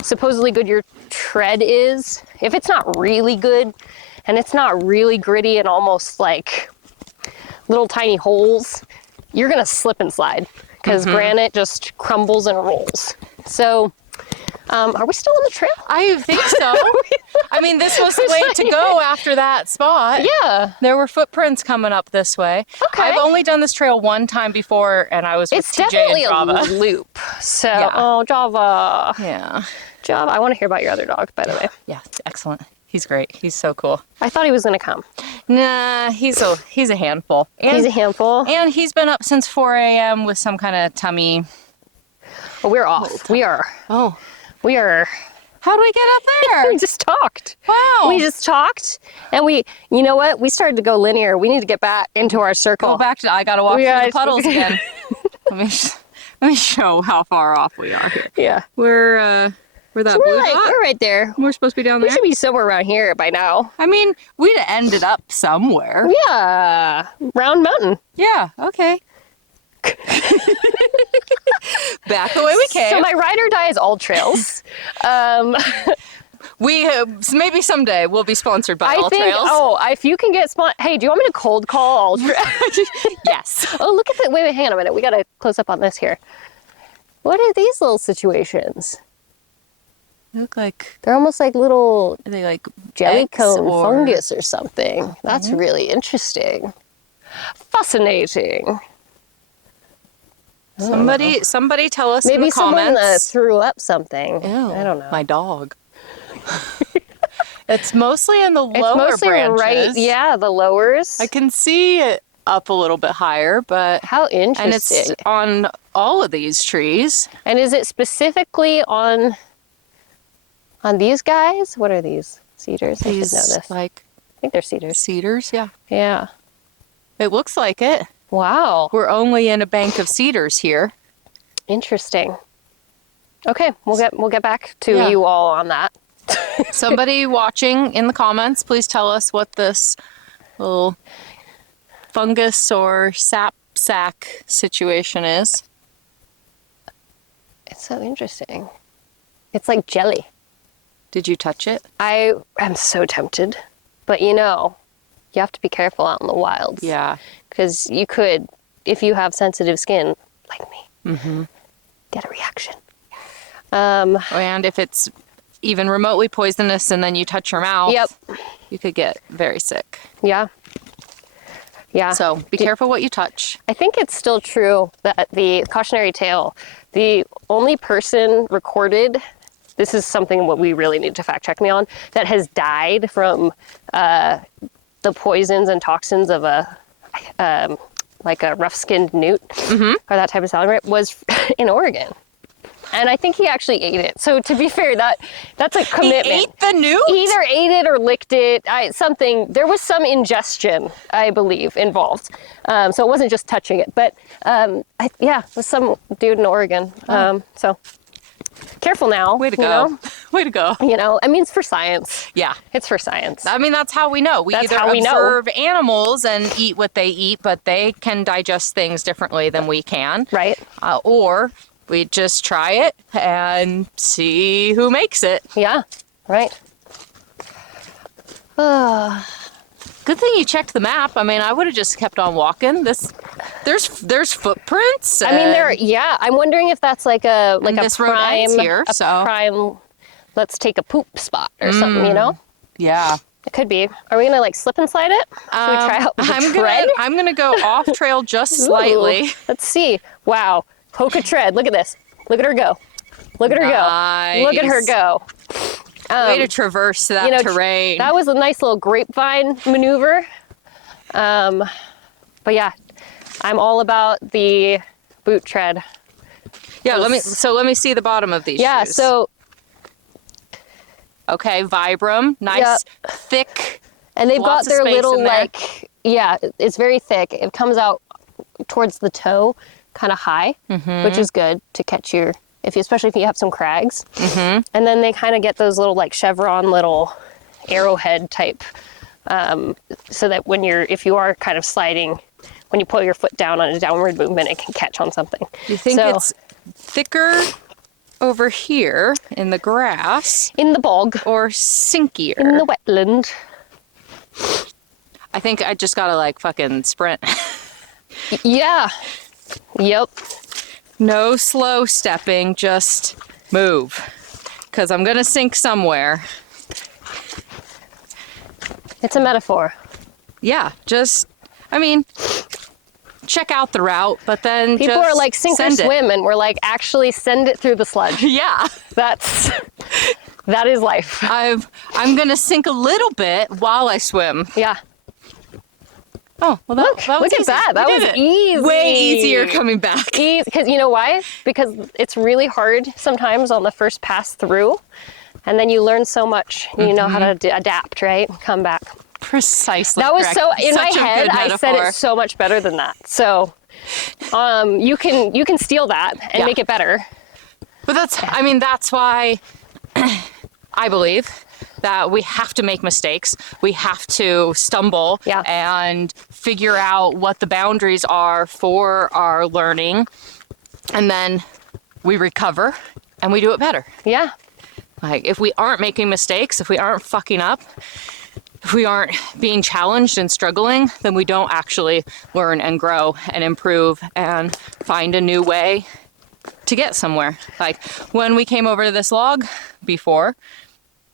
supposedly good your tread is, if it's not really good and it's not really gritty and almost like little tiny holes, you're gonna slip and slide because granite just crumbles and rolls. So, are we still on the trail? I think so. I mean, this was the way to go after that spot. Yeah. There were footprints coming up this way. Okay. I've only done this trail one time before, and I was with It's TJ definitely and Java. a loop. So, Yeah. Java. Yeah. Java, I want to hear about your other dog, by the way. Yeah, it's excellent. He's great. He's so cool. I thought he was gonna come. Nah, he's a handful. And, He's a handful. And he's been up since 4 a.m. with some kind of tummy. But we're off. We are. Oh. We are. How do we get up there? We just talked. Wow. We just talked, and you know what? We started to go linear. We need to get back into our circle. Go back to, I gotta walk We through gotta- the puddles again. let me show how far off we are here. Yeah. We're that We're blue like, dot? we're right there. We're supposed to be down We there? should be somewhere around here by now. I mean, we'd ended up somewhere. Yeah. Round Mountain. Yeah, okay. Back the way we came. So my Ride or Die is all trails. We maybe someday we'll be sponsored by All Trails. If you can get hey, do you want me to cold call All Trails? Yes. Oh, look at that. Wait, hang on a minute. We got to close up on this here. What are these little situations? They look like, They're almost like little are they like jelly eggs cone or- fungus or something. That's really interesting. Fascinating. Somebody tell us in Maybe the someone comments. threw up something. Ew, I don't know. My dog. It's mostly in the It's lower mostly branches. right. Yeah, the lowers. I can see it up a little bit higher, but How and interesting. it's on all of these trees. And is it specifically on these guys? What are these? Cedars? I should know These this. like I think they're cedars. cedars, yeah. Yeah. It looks like it. Wow. We're only in a bank of cedars here. Interesting. Okay, we'll get back to Yeah. you all on that. Somebody watching in the comments, please tell us what this little fungus or sap sack situation is. It's so interesting. It's like jelly. Did you touch it? I am so tempted, but you have to be careful out in the wilds. Yeah. Because you could, if you have sensitive skin like me, get a reaction. And if it's even remotely poisonous and then you touch your mouth, Yep. you could get very sick. Yeah. Yeah. So be careful what you touch. I think it's still true that the cautionary tale, the only person recorded, this is something what we really need to fact check me on, that has died from the poisons and toxins of like a rough-skinned newt or that type of salamander was in Oregon. And I think he actually ate it. So to be fair, that's a commitment. He ate the newt? He either ate it or licked it. There was some ingestion, I believe, involved. So it wasn't just touching it. But it was some dude in Oregon. So careful now. Way to go. Way to go. I mean, it's for science. Yeah. It's for science. I mean, that's how we know. We That's either how we know. observe animals and eat what they eat, but they can digest things differently than we can. Right. Or we just try it and see who makes it. Yeah. Right. Good thing you checked the map. I mean, I would have just kept on walking. There's footprints. I mean, I'm wondering if that's like a this road ends prime, here, so prime, let's take a poop spot or something, Yeah. It could be. Are we gonna like slip and slide it? Should we try out the tread? I'm gonna go off trail just slightly. Ooh, let's see. Wow. Hoka tread. Look at this. Look at her go. Look at her go. Look at her go. Way to traverse that terrain. That was a nice little grapevine maneuver. But yeah, I'm all about the boot tread. Yeah, let me see the bottom of these shoes. So okay, Vibram, nice, thick. And they've got lots of their space little in there. it's very thick. It comes out towards the toe, kind of high, which is good to catch especially if you have some crags. And then they kind of get those little like chevron little arrowhead type, so that if you are kind of sliding, when you pull your foot down on a downward movement, it can catch on something. You think it's thicker over here in the grass? In the bog. Or sinkier? In the wetland. I think I just gotta like fucking sprint. Yeah. Yep. No slow stepping, just move. Because I'm gonna sink somewhere. It's a metaphor. Yeah, check out the route, but then people just are like sink or swim, and we're like, actually send it through the sludge. Yeah. That is life. I'm gonna sink a little bit while I swim. Yeah. Oh, well that was look easy. at that. That was easy. Way easier coming back. Because you know why? Because it's really hard sometimes on the first pass through, and then you learn so much. You know how to adapt, right? Come back. Precisely. That was correct. so in Such my a head. good I said it so much better than that. So, you can steal that and make it better. But that's why I believe that we have to make mistakes. We have to stumble and figure out what the boundaries are for our learning. And then we recover and we do it better. Yeah. Like if we aren't making mistakes, if we aren't fucking up, if we aren't being challenged and struggling, then we don't actually learn and grow and improve and find a new way to get somewhere. Like when we came over to this log before,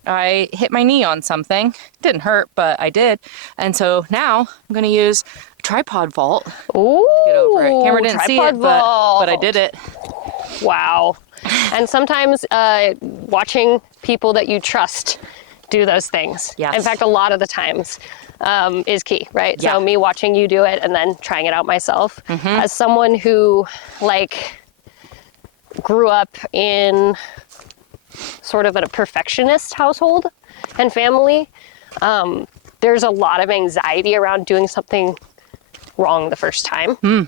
I hit my knee on something. Didn't hurt, but I did. And so now I'm going to use a tripod vault. Ooh, to get over it. Camera didn't see it, but I did it. Wow. And sometimes watching people that you trust do those things. Yes. In fact, a lot of the times is key, right? Yeah. So me watching you do it and then trying it out myself. As someone who grew up in sort of a perfectionist household and family, there's a lot of anxiety around doing something wrong the first time.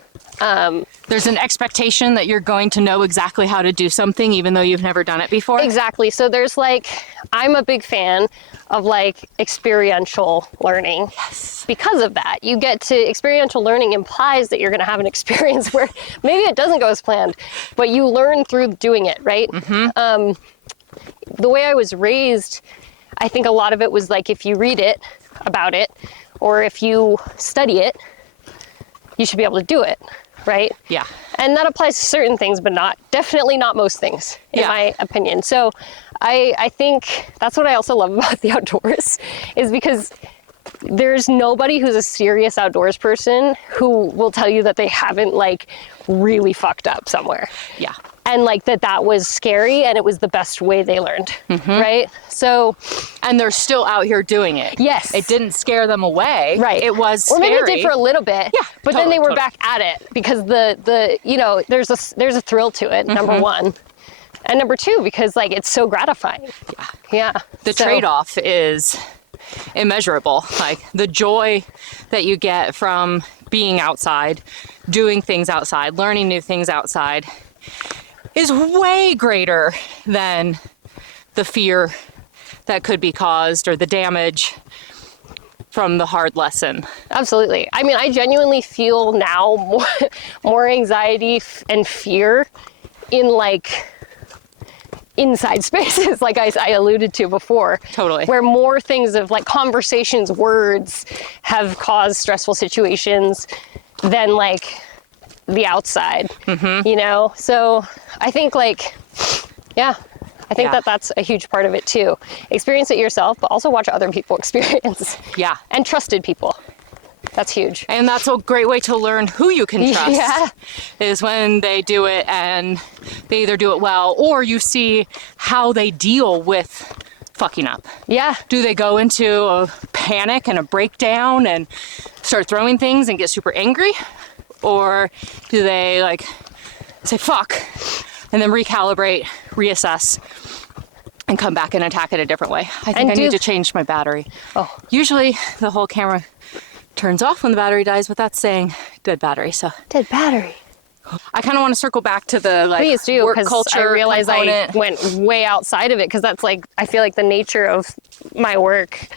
There's an expectation that you're going to know exactly how to do something even though you've never done it before. Exactly. So there's I'm a big fan of experiential learning. Yes. Because of that, you get to experiential learning implies that you're going to have an experience where maybe it doesn't go as planned, but you learn through doing it, right? The way I was raised, I think a lot of it was if you read about it, or if you study it, you should be able to do it, right? Yeah. And that applies to certain things, but definitely not most things, in my opinion. So I think that's what I also love about the outdoors, is because there's nobody who's a serious outdoors person who will tell you that they haven't really fucked up somewhere. Yeah. And that was scary, and it was the best way they learned, right? So, and they're still out here doing it. Yes. It didn't scare them away. Right. It was or scary. maybe it did for a little bit. Yeah. But then they were back at it because the there's a thrill to it, number one. And number two, because like it's so gratifying. Yeah. The trade-off is immeasurable. Like the joy that you get from being outside, doing things outside, learning new things outside is way greater than the fear that could be caused or the damage from the hard lesson. Absolutely. I mean, I genuinely feel now more anxiety and fear in like inside spaces, like I alluded to before. Totally. Where more things of like conversations, words have caused stressful situations than like the outside, you know? So I think like, yeah, I think that's a huge part of it too. Experience it yourself, but also watch other people experience. Yeah. And trusted people. That's huge. And that's a great way to learn who you can trust. Yeah. Is when they do it and they either do it well or you see how they deal with fucking up. Yeah. Do they go into a panic and a breakdown and start throwing things and get super angry? Or do they like say fuck and then recalibrate, reassess, and come back and attack it a different way? I think I need to change my battery. Oh. Usually the whole camera turns off when the battery dies, but that's saying dead battery, so. Dead battery. I kind of want to circle back to the like Please do, work because culture I realize component. I went way outside of it, because that's like, I feel like the nature of my work,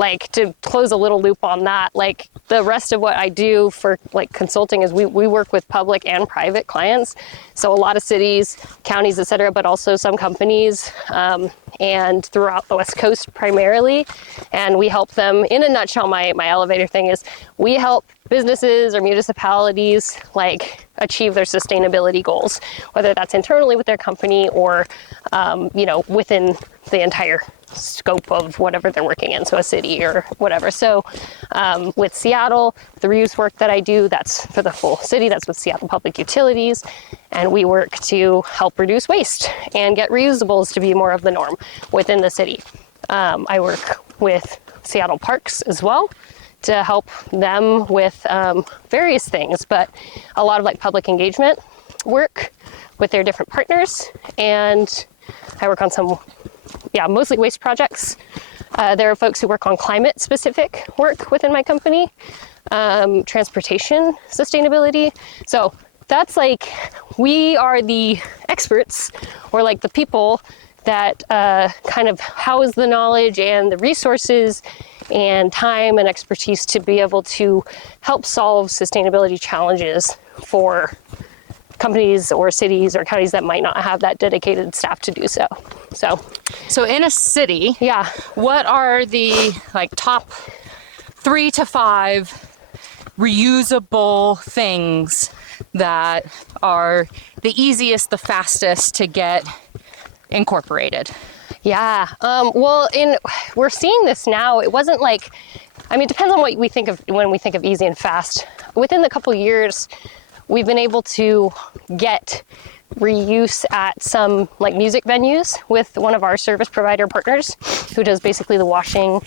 like to close a little loop on that, like the rest of what I do for like consulting is we work with public and private clients. So a lot of cities, counties, et cetera, but also some companies and throughout the West Coast primarily. And we help them, in a nutshell, my elevator thing is we help businesses or municipalities like achieve their sustainability goals, whether that's internally with their company or, you know, within the entire scope of whatever they're working in, so a city or whatever. So with Seattle, the reuse work that I do, that's for the full city, that's with Seattle Public Utilities, and we work to help reduce waste and get reusables to be more of the norm within the city. I work with Seattle Parks as well to help them with various things, but a lot of like public engagement work with their different partners, and I work on some mostly waste projects. There are folks who work on climate specific work within my company, transportation sustainability. So that's like, we are the experts, or like the people that kind of house the knowledge and the resources and time and expertise to be able to help solve sustainability challenges for companies or cities or counties that might not have that dedicated staff to do so. So in a city, what are the like top 3 to 5 reusable things that are the easiest, the fastest to get incorporated? Well, we're seeing this now. It wasn't like, I mean, it depends on what we think of when we think of easy and fast. Within the couple years, we've been able to get reuse at some like music venues with one of our service provider partners who does basically the washing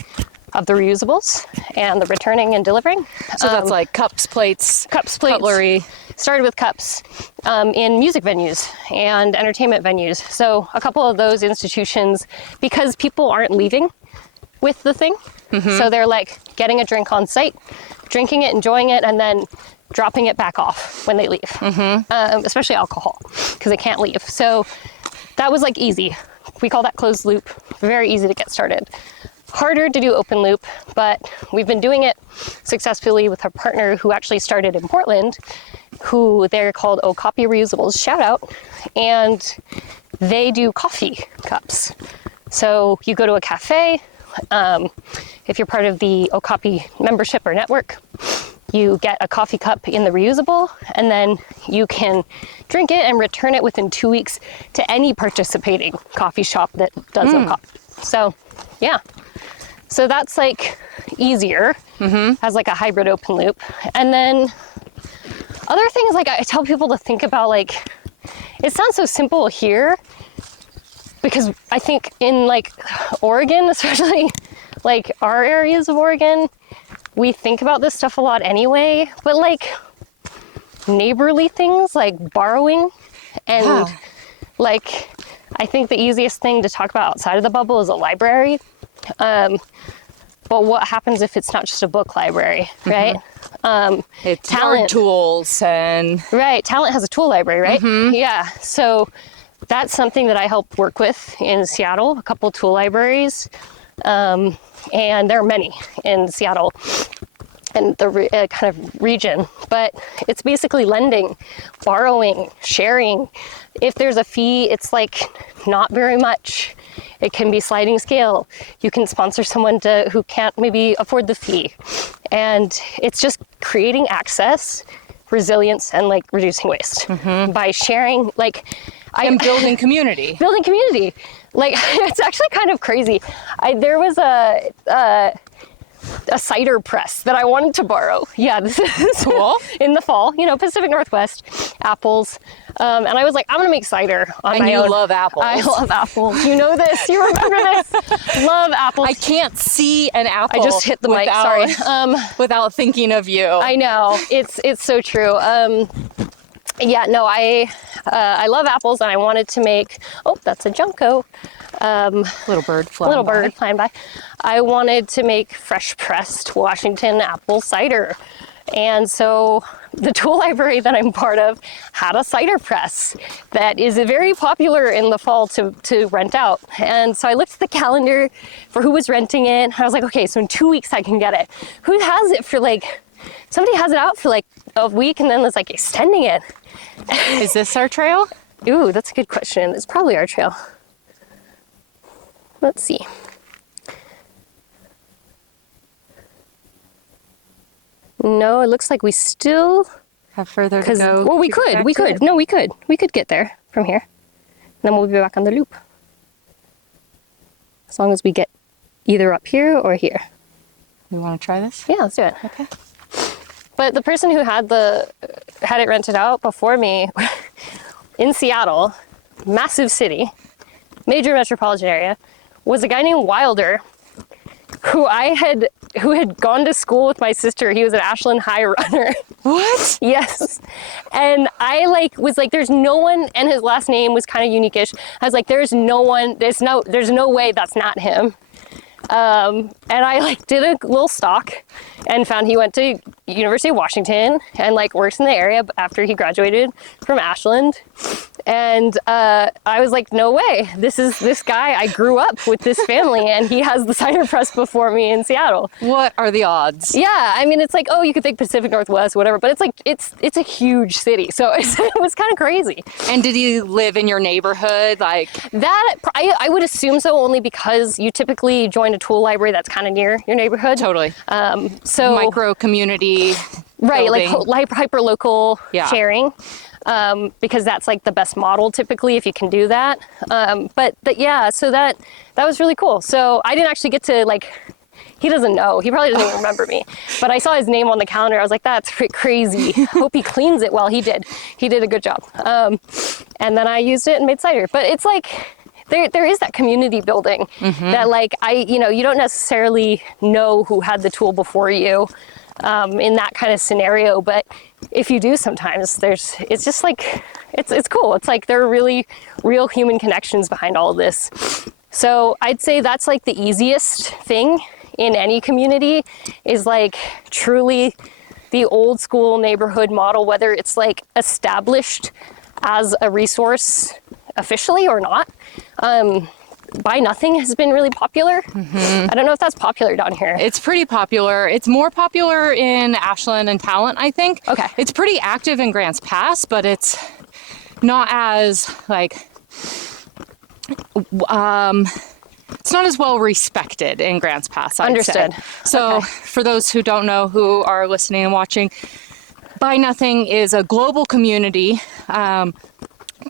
of the reusables and the returning and delivering. So that's like cups, plates, cutlery. Started with cups in music venues and entertainment venues. So a couple of those institutions, because people aren't leaving with the thing, so they're like getting a drink on site, drinking it, enjoying it, and then dropping it back off when they leave, especially alcohol, because they can't leave. So that was like easy. We call that closed loop, very easy to get started. Harder to do open loop, but we've been doing it successfully with our partner who actually started in Portland, who they're called Okapi Reusables, shout out, and they do coffee cups. So you go to a cafe, if you're part of the Okapi membership or network, you get a coffee cup in the reusable, and then you can drink it and return it within 2 weeks to any participating coffee shop that does a cup. So, yeah. So that's like easier as like a hybrid open loop. And then other things, like I tell people to think about, like, it sounds so simple here, because I think in like Oregon, especially like our areas of Oregon, we think about this stuff a lot anyway, but like neighborly things like borrowing and like I think the easiest thing to talk about outside of the bubble is a library. But what happens if it's not just a book library, right? It's talent yard tools and... Right, talent has a tool library, right? Yeah, so that's something that I help work with in Seattle, a couple tool libraries. And there are many in Seattle and the kind of region, but it's basically lending, borrowing, sharing. If there's a fee, it's like not very much. It can be sliding scale. You can sponsor someone who can't maybe afford the fee. And it's just creating access, resilience, and like reducing waste by sharing, like, and building community. Building community. Like, it's actually kind of crazy. There was a cider press that I wanted to borrow. Yeah, this is cool. In the fall, you know, Pacific Northwest, apples. And I was like, I'm gonna make cider on my own. And you love apples. I love apples. You know this, you remember this. Love apples. I can't see an apple. I just hit the mic, sorry. Without thinking of you. I know, it's so true. Yeah, no, I love apples, and I wanted to make, oh, that's a junco. Little bird flying by. I wanted to make fresh pressed Washington apple cider. And so the tool library that I'm part of had a cider press that is very popular in the fall to rent out. And so I looked at the calendar for who was renting it. And I was like, okay, so in 2 weeks I can get it. Who has it for like, somebody has it out for like a week and then it's like extending it. Is this our trail? Ooh, that's a good question. It's probably our trail. Let's see. No, it looks like we still have further to go. Well, we could get there from here. And then we'll be back on the loop. As long as we get either up here or here. You want to try this? Yeah, let's do it. Okay. But the person who had it rented out before me in Seattle, massive city, major metropolitan area, was a guy named Wilder, who had gone to school with my sister. He was an Ashland High runner. What? Yes. And I was like, there's no one, and his last name was kind of unique-ish. I was like, there's no way that's not him. And I did a little stalk and found he went to University of Washington and works in the area after he graduated from Ashland. And I was like, no way, this is this guy. I grew up with this family and he has the cider press before me in Seattle. What are the odds? Yeah, I mean, it's like, oh, you could think Pacific Northwest, whatever, but it's a huge city. So it was kind of crazy. And did you live in your neighborhood? That, I would assume so, only because you typically join a tool library that's kind of near your neighborhood. Totally. So micro community. Right, building. hyper local sharing. Because that's the best model typically if you can do that. But yeah, so that was really cool. So I didn't actually get to he doesn't know. He probably doesn't even remember me. But I saw his name on the calendar. I was like, that's crazy. Hope he cleans it well. He did. He did a good job. And then I used it and made cider. But it's there is that community building that you don't necessarily know who had the tool before you in that kind of scenario. But if you do sometimes, it's just it's cool. It's there are really real human connections behind all of this. So I'd say that's the easiest thing in any community is truly the old school neighborhood model, whether it's established as a resource officially or not. Buy Nothing has been really popular. I don't know if that's popular down here. It's pretty popular. It's more popular in Ashland and Talent, I think. Okay. It's pretty active in Grants Pass, but it's not as it's not as well respected in Grants Pass, I'd Understood. say. So for those who don't know, who are listening and watching, Buy Nothing is a global community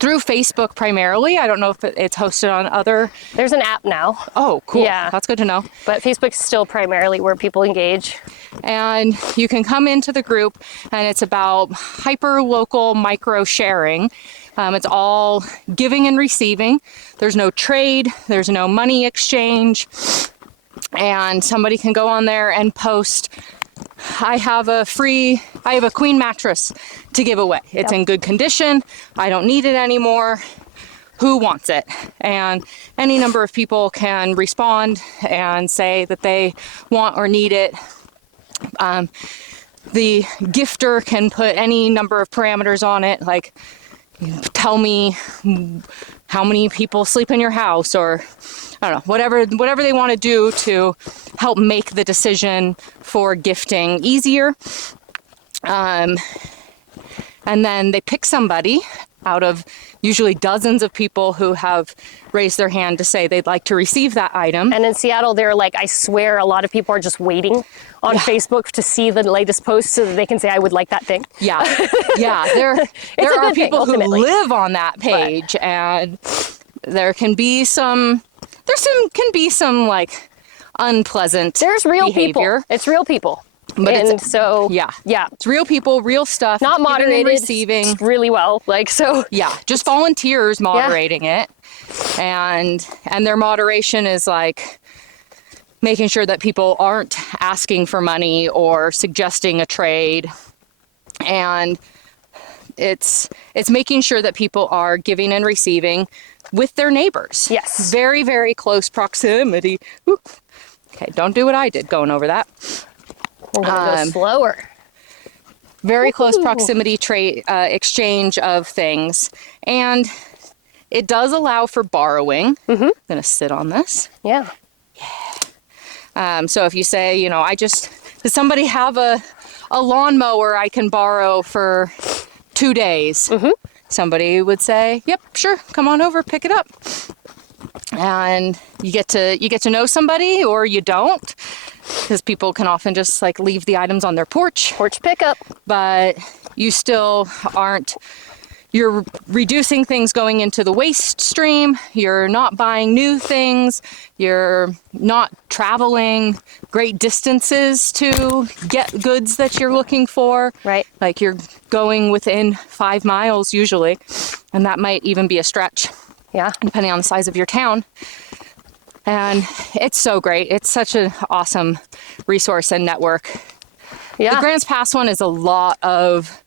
through Facebook primarily. I don't know if it's hosted on other... There's an app now. Oh, cool. Yeah. That's good to know. But Facebook's still primarily where people engage. And you can come into the group and it's about hyper-local micro-sharing. It's all giving and receiving. There's no trade. There's no money exchange. And somebody can go on there and post... I have a queen mattress to give away. It's in good condition. I don't need it anymore. who wants it. And any number of people can respond and say that they want or need it. The gifter can put any number of parameters on it, like tell me how many people sleep in your house, or I don't know, whatever they want to do to help make the decision for gifting easier. And then they pick somebody out of usually dozens of people who have raised their hand to say they'd like to receive that item. And in Seattle, they're like, I swear a lot of people are just waiting on Facebook to see the latest post so that they can say, I would like that thing. Yeah, yeah. There are people who live on that page, and there can be some like unpleasant There's real behavior. people. It's real people. But and it's, so yeah, yeah, it's real people, real stuff. Not moderated, receiving really well. Like so. Yeah, just volunteers moderating it, and their moderation is like making sure that people aren't asking for money or suggesting a trade, and it's making sure that people are giving and receiving with their neighbors. Yes, very, very close proximity. Ooh. Okay, don't do what I did going over that. We're gonna go slower. Very close proximity exchange of things, and it does allow for borrowing. I'm gonna sit on this. Yeah. So if you say, you know, does somebody have a lawnmower I can borrow for 2 days? Somebody would say, yep, sure, come on over, pick it up. And you get to know somebody, or you don't, because people can often just like leave the items on their porch. Porch pickup. But you still you're reducing things going into the waste stream. You're not buying new things. You're not traveling great distances to get goods that you're looking for. Right. Like you're going within 5 miles usually, and that might even be a stretch. Yeah. Depending on the size of your town. And it's so great. It's such an awesome resource and network. Yeah. The Grants Pass one is a lot of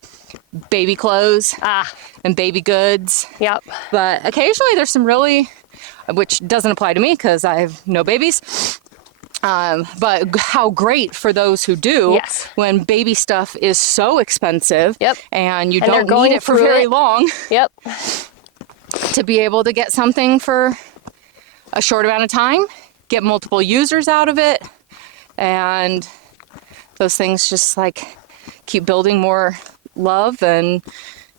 baby clothes and baby goods. Yep. But occasionally there's some really, which doesn't apply to me because I have no babies. But how great for those who do. Yes. When baby stuff is so expensive. Yep. And you And don't need it for very long. Yep. To be able to get something for a short amount of time, get multiple users out of it, and those things just like keep building more love and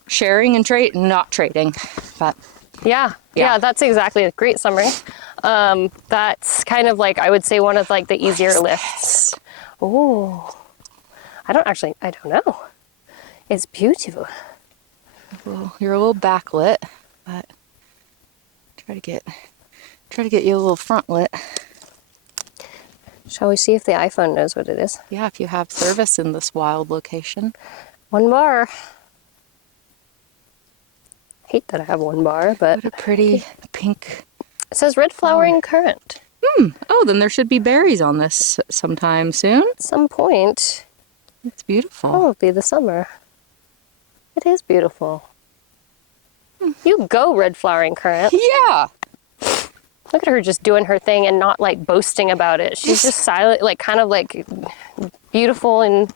sharing and not trading. But yeah, that's exactly a great summary. That's kind of like, I would say, one of like the easier lists. Oh, I don't know. It's beautiful. Well, you're a little backlit, but try to get you a little front lit. Shall we see if the iPhone knows what it is? Yeah, if you have service in this wild location. 1 bar. Hate that I have 1 bar, but What a pretty pink. it says red flowering currant. Oh, then there should be berries on this sometime soon. At some point, It's beautiful. it'll be the summer. It is beautiful. You go, red flowering currant. Yeah. Look at her just doing her thing and not like boasting about it. She's just silent, like kind of like beautiful and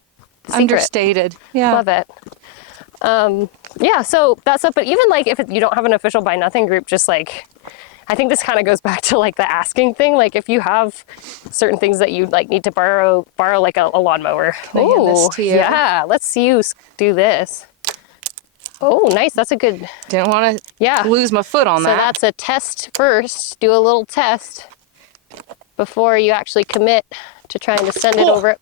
secret. Understated. Yeah. Love it. Yeah, so that's up. But even like if you don't have an official Buy Nothing group, just like, I think this kind of goes back to like the asking thing. Like if you have certain things that you like need to borrow like a lawnmower. Can I give this to you? Yeah, let's see you do this. Oh, nice. That's a good. Didn't want to lose my foot on So that. that's a test first. Do a little test before you actually commit to trying to send it over.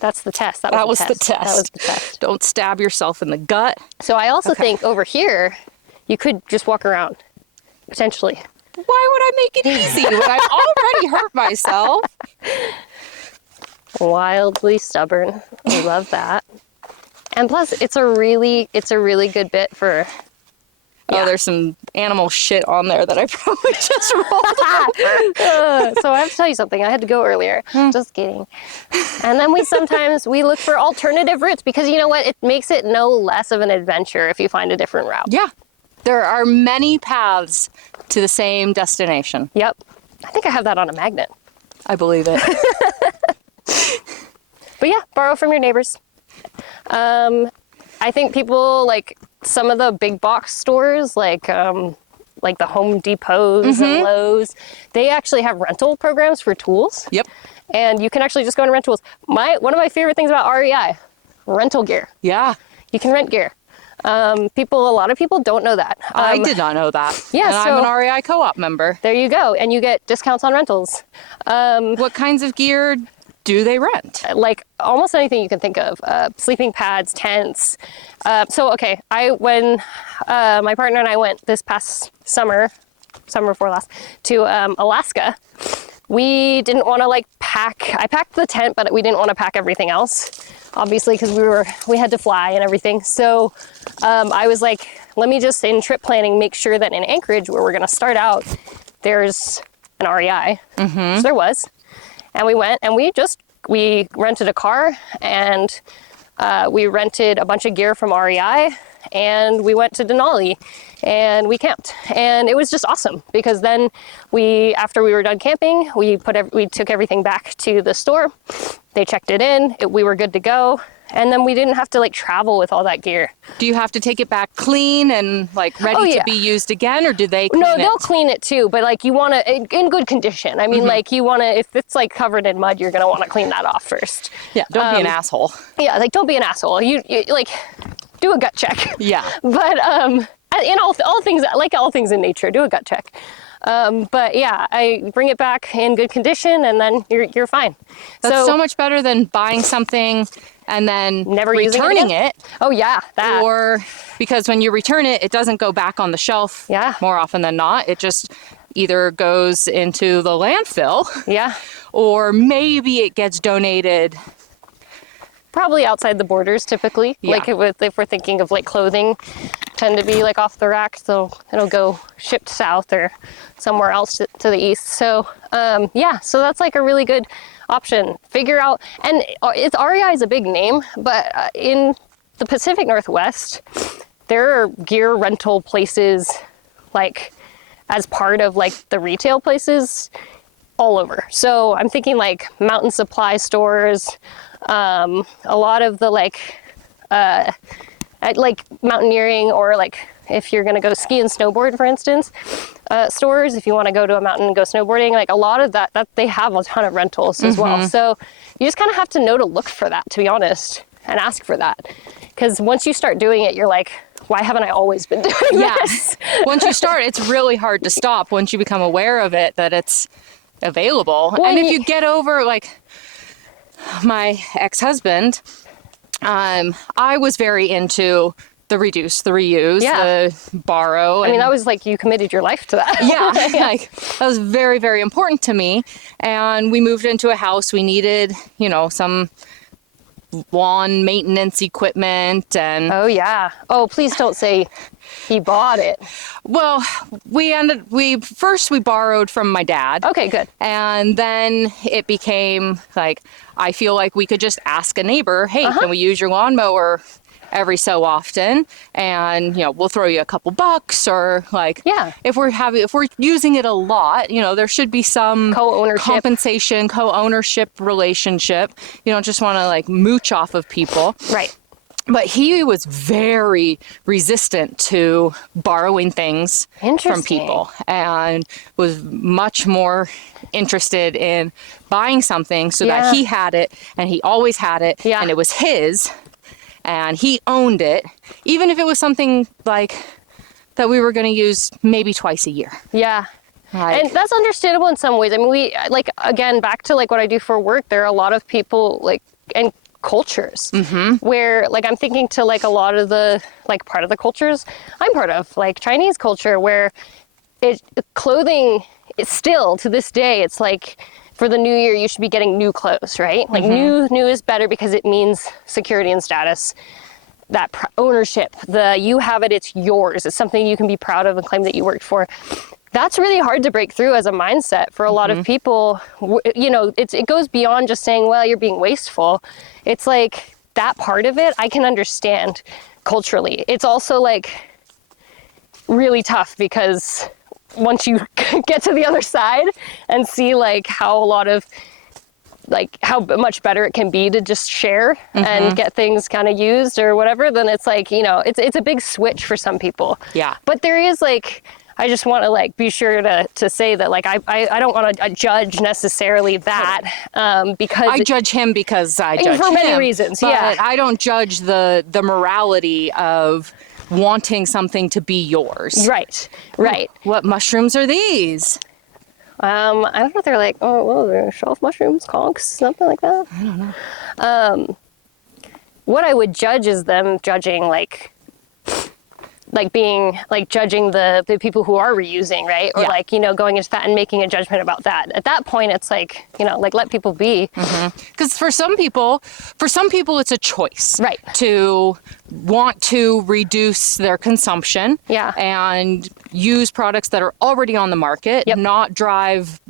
That's the test. That was the test. That was the test. Don't stab yourself in the gut. So I also think over here, you could just walk around, potentially. Why would I make it easy when I've already hurt myself? Wildly stubborn. I love that. And plus, it's a really good bit for. Oh, there's some animal shit on there that I probably just rolled over. So I have to tell you something. I had to go earlier. Just kidding. And then we sometimes look for alternative routes because you know what? It makes it no less of an adventure if you find a different route. Yeah. There are many paths to the same destination. Yep. I think I have that on a magnet. I believe it. But yeah, borrow from your neighbors. I think people like some of the big box stores, like the Home Depots and Lowe's, they actually have rental programs for tools. Yep. And you can actually just go and rent tools. One of my favorite things about REI, rental gear. Yeah. You can rent gear. A lot of people don't know that. I did not know that. Yeah, and so I'm an REI co-op member. there you go. And you get discounts on rentals. What kinds of gear do they rent? Like almost anything you can think of, sleeping pads, tents. When my partner and I went this past summer before last, to Alaska, we didn't want to I packed the tent, but we didn't want to pack everything else, obviously, because we had to fly and everything. So I was like, let me just, in trip planning, make sure that in Anchorage, where we're going to start out, there's an REI. So there was. And we went and we rented a car, and we rented a bunch of gear from REI, and we went to Denali and we camped, and it was just awesome because then after we were done camping, we took everything back to the store. They checked it in, we were good to go. And then we didn't have to travel with all that gear. Do you have to take it back clean and ready to be used again, or do they clean it? No, they'll clean it too, but you want to, in good condition. I mean, you want to, if it's covered in mud, you're going to want to clean that off first. Yeah, don't be an asshole. Yeah, don't be an asshole. You do a gut check. Yeah. But in all things in nature, do a gut check. But yeah, I bring it back in good condition, and then you're fine. That's so much better than buying something and then never returning it. Oh yeah, that. Or because when you return it, it doesn't go back on the shelf. Yeah. More often than not, it just either goes into the landfill. Yeah. Or maybe it gets donated. Probably outside the borders, typically. Yeah. If we're thinking of clothing, tend to be off the rack, so it'll go shipped south or somewhere else to the east. So so that's a really good option. Figure out, and REI is a big name, but in the Pacific Northwest, there are gear rental places as part of the retail places all over. So I'm thinking mountain supply stores, a lot of the mountaineering, or if you're going to go ski and snowboard, for instance, stores, if you want to go to a mountain and go snowboarding, a lot of that they have a ton of rentals as well. So you just kind of have to know to look for that, to be honest, and ask for that. Because once you start doing it, you're like, why haven't I always been doing this? Once you start, it's really hard to stop once you become aware of it, that it's available. Well, and if you get over, my ex-husband, I was very into the reduce, the reuse, the borrow. I mean, that was you committed your life to that. Yeah, that was very, very important to me. And we moved into a house. We needed, some lawn maintenance equipment and... Oh, yeah. Oh, please don't say he bought it. Well, we borrowed from my dad. Okay, good. And then it became I feel like we could just ask a neighbor, hey, can we use your lawnmower every so often? And, we'll throw you a couple bucks, or if we're using it a lot, there should be some compensation, co-ownership relationship. You don't just want to mooch off of people. Right. But he was very resistant to borrowing things from people, and was much more interested in buying something so that he had it, and he always had it, and it was his, and he owned it, even if it was something that we were going to use maybe twice a year. Yeah. And that's understandable in some ways. I mean, we again, back to what I do for work, there are a lot of people and cultures where I'm thinking to a lot of the part of the cultures I'm part of, Chinese culture, where clothing is still to this day, it's for the new year you should be getting new clothes, right? New is better because it means security and status, that ownership, you have it, it's yours, it's something you can be proud of and claim that you worked for. That's really hard to break through as a mindset for a lot of people. It goes beyond just saying, well, you're being wasteful. It's that part of it I can understand culturally. It's also really tough because once you get to the other side and see like how a lot of like how much better it can be to just share and get things kind of used or whatever, then it's like, you know, it's a big switch for some people. Yeah. But there is like, I just want to like be sure to say that like I don't want to judge necessarily that because I judge him because I judge for him. many reasons, but yeah. I don't judge the morality of wanting something to be yours. Right, right. What mushrooms are these? I don't know if they're like, oh, well, they're shelf mushrooms, conchs, something like that. I don't know. What I would judge is them judging being like judging the people who are reusing, right? Or Yeah. like, you know, going into that and making a judgment about that. At that point, it's like, you know, like let people be. Because for some people, it's a choice. Right. To want to reduce their consumption. Yeah. And use products that are already on the market, Yep. not drive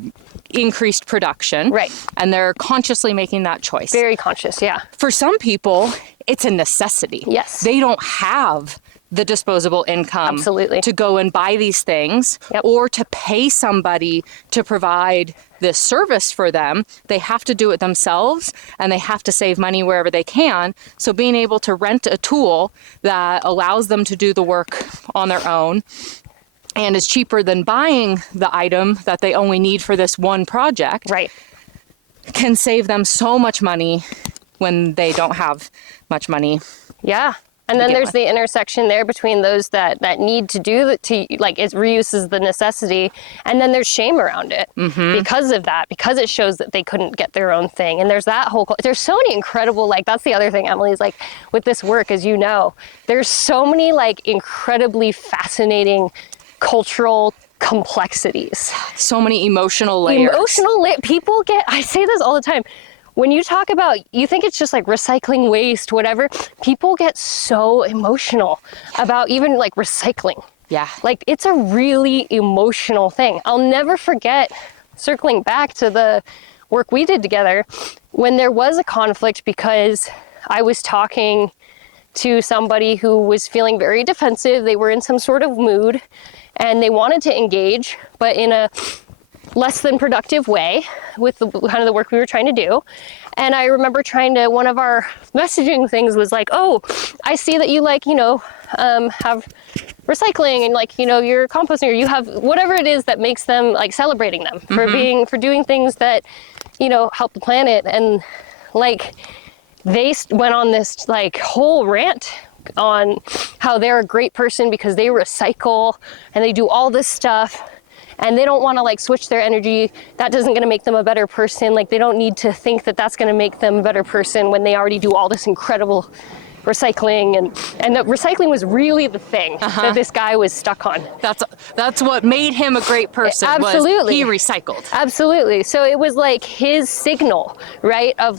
increased production. Right. And they're consciously making that choice. Very conscious, yeah. For some people, it's a necessity. Yes. They don't have the disposable income Absolutely. to go and buy these things Yep. or to pay somebody to provide this service for them. They have to do it themselves and they have to save money wherever they can. So being able to rent a tool that allows them to do the work on their own and is cheaper than buying the item that they only need for this one project Right. can save them so much money when they don't have much money. Yeah. And then get there's one. the intersection there between those that need to do the, like it reuse is the necessity. And then there's shame around it because of that, because it shows that they couldn't get their own thing. And there's that whole, there's so many incredible, like, that's the other thing, Emily's like with this work, as you know, there's so many like incredibly fascinating cultural complexities. So many emotional layers. People get, I say this all the time. When you talk about, you think it's just like recycling waste, whatever, people get so emotional about even like recycling. Yeah. Like it's a really emotional thing. I'll never forget, circling back to the work we did together, when there was a conflict because I was talking to somebody who was feeling very defensive. They were in some sort of mood and they wanted to engage, but in a less than productive way with the kind of the work we were trying to do. And I remember one of our messaging things was like, oh, I see that you like, you know, have recycling and like, you know, you're composting or you have whatever it is that makes them like celebrating them for doing things that, you know, help the planet. And like, they went on this like whole rant on how they're a great person because they recycle and they do all this stuff. And they don't want to like switch their energy. That isn't going to make them a better person. Like they don't need to think that that's going to make them a better person when they already do all this incredible recycling. And the recycling was really the thing that this guy was stuck on. That's what made him a great person. Absolutely. Was he recycled. Absolutely. So it was like his signal, right? Of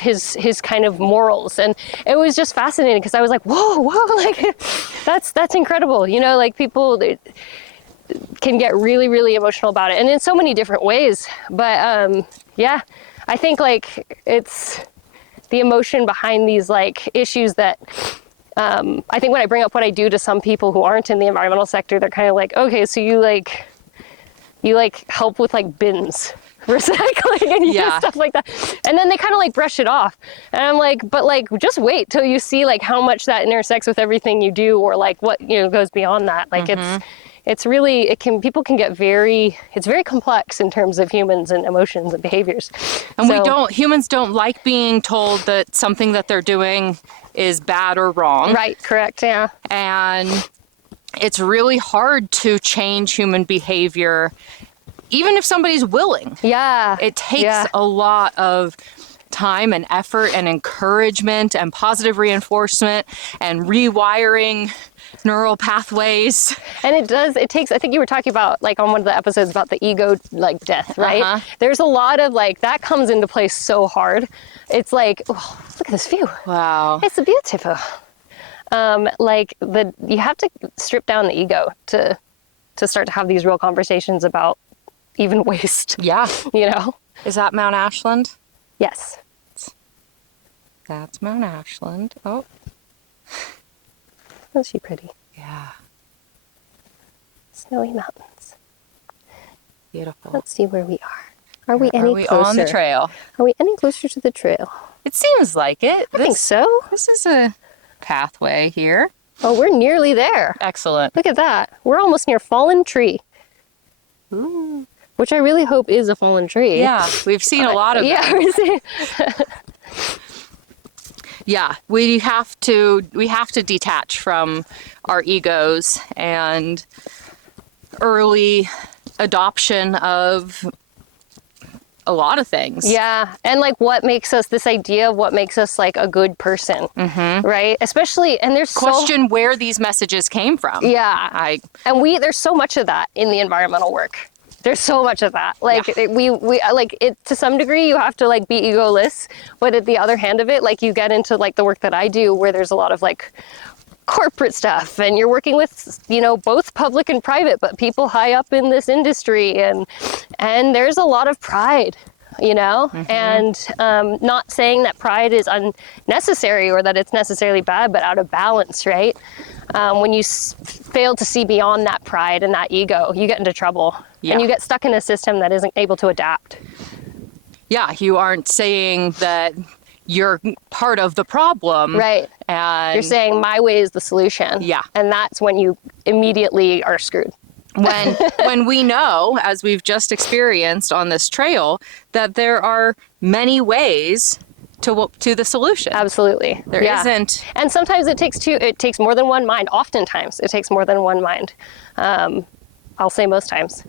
his kind of morals. And it was just fascinating because I was like, whoa, like that's incredible. You know, like people can get really, really emotional about it and in so many different ways. But yeah, I think like it's the emotion behind these like issues that I think when I bring up what I do to some people who aren't in the environmental sector, they're kind of like, okay, so you help with like bins recycling and stuff like that. And then they kind of like brush it off. And I'm like, but like, just wait till you see like how much that intersects with everything you do or like what, you know, goes beyond that. Like it's really, people can get it's very complex in terms of humans and emotions and behaviors. And humans don't like being told that something that they're doing is bad or wrong. Right, correct, yeah. And it's really hard to change human behavior, even if somebody's willing. Yeah. It takes a lot of time and effort and encouragement and positive reinforcement and rewiring neural pathways. And it takes, I think you were talking about like on one of the episodes about the ego like death, right? There's a lot of like, that comes into place so hard. It's like, oh, look at this view. Wow. It's beautiful. You have to strip down the ego to start to have these real conversations about even waste. Yeah. You know? Is that Mount Ashland? Yes. That's Mount Ashland. Oh. Isn't she pretty? Yeah. Snowy mountains. Beautiful. Let's see where we are. Are we any Are we closer? on the trail? Are we any closer to the trail? It seems like it. I think so. This is a pathway here. Oh, we're nearly there. Excellent. Look at that. We're almost near fallen tree. Ooh. Which I really hope is a fallen tree. Yeah, we've seen a lot of them. Yeah, we have to detach from our egos and early adoption of a lot of things. Yeah, and like what makes us, this idea of what makes us like a good person, right? Especially, and there's Question where these messages came from. Yeah, and there's so much of that in the environmental work. There's so much of that. Like we like it to some degree. You have to like be egoless, but at the other hand of it, like you get into like the work that I do, where there's a lot of like corporate stuff, and you're working with both public and private, but people high up in this industry, and there's a lot of pride, and not saying that pride is unnecessary or that it's necessarily bad, but out of balance, right? When you fail to see beyond that pride and that ego, you get into trouble. And you get stuck in a system that isn't able to adapt. Yeah, you aren't saying that you're part of the problem. Right. And you're saying my way is the solution. Yeah. And that's when you immediately are screwed. When we know, as we've just experienced on this trail, that there are many ways to the solution. Absolutely. There isn't. And sometimes it takes more than one mind. Oftentimes it takes more than one mind. I'll say most times.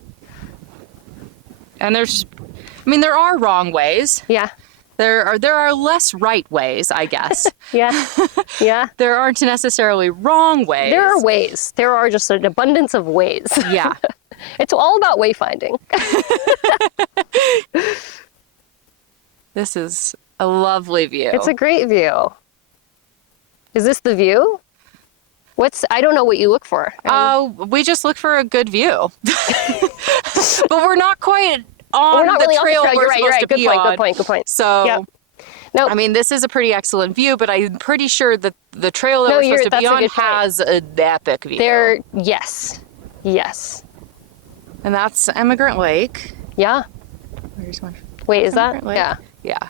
And there are wrong ways. Yeah. There are less right ways, I guess. Yeah. Yeah. There aren't necessarily wrong ways. There are ways. There are just an abundance of ways. Yeah. It's all about wayfinding. This is a lovely view. It's a great view. Is this the view? I don't know what you look for. We just look for a good view. But we're not quite on the trail we're supposed to be on. Good point. So, yep. Nope. I mean, this is a pretty excellent view, but I'm pretty sure that the trail that we're supposed to be on has an epic view. Yes. And that's Emigrant Lake. Yeah. Where's one? Wait, is that? Lake? Yeah. Yeah.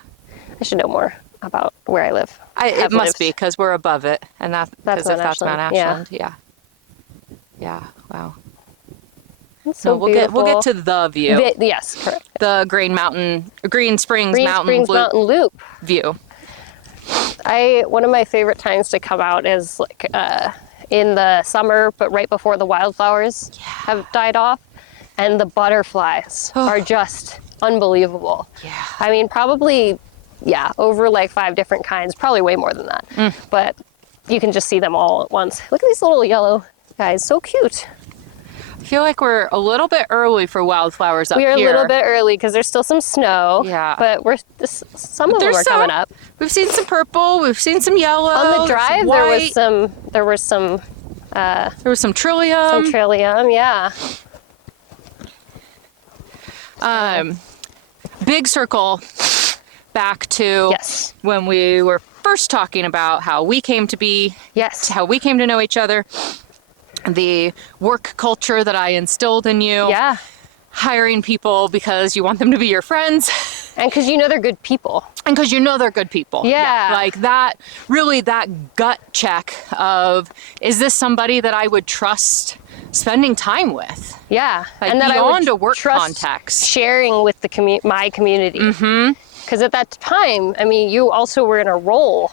I should know more about where I live. It must be, because we're above it, and that's Mount Ashland. Yeah. Wow. It's so beautiful. We'll get to the view. Yes, correct. The Greensprings Mountain Loop view. One of my favorite times to come out is like in the summer, but right before the wildflowers have died off, and the butterflies are just unbelievable. Yeah. I mean, probably over like 5 different kinds, probably way more than that. But you can just see them all at once. Look at these little yellow guys, so cute. I feel like we're a little bit early for wildflowers up here. We are a little bit early because there's still some sno. Yeah. But some of them are coming up. We've seen some purple. We've seen some yellow. On the drive, there was some trillium. Some trillium, yeah. Big circle back to when we were first talking about how we came to be. Yes. How we came to know each other. The work culture that I instilled in you. Yeah. Hiring people because you want them to be your friends. And because you know they're good people. And because you know they're good people. Yeah. Like that gut check of, is this somebody that I would trust spending time with? Yeah. Like and that beyond I would a work trust context. Sharing with my community. Because at that time, I mean, you also were in a role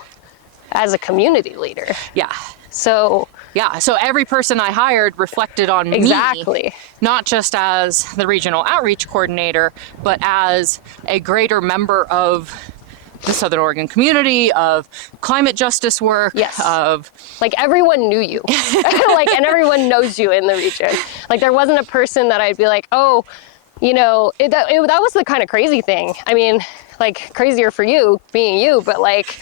as a community leader. Yeah. So every person I hired reflected on me, not just as the regional outreach coordinator, but as a greater member of the Southern Oregon community, of climate justice work, of... Like, everyone knew you. And everyone knows you in the region. Like, there wasn't a person that I'd be like, oh, that was the kind of crazy thing. I mean, like, crazier for you, being you, but like...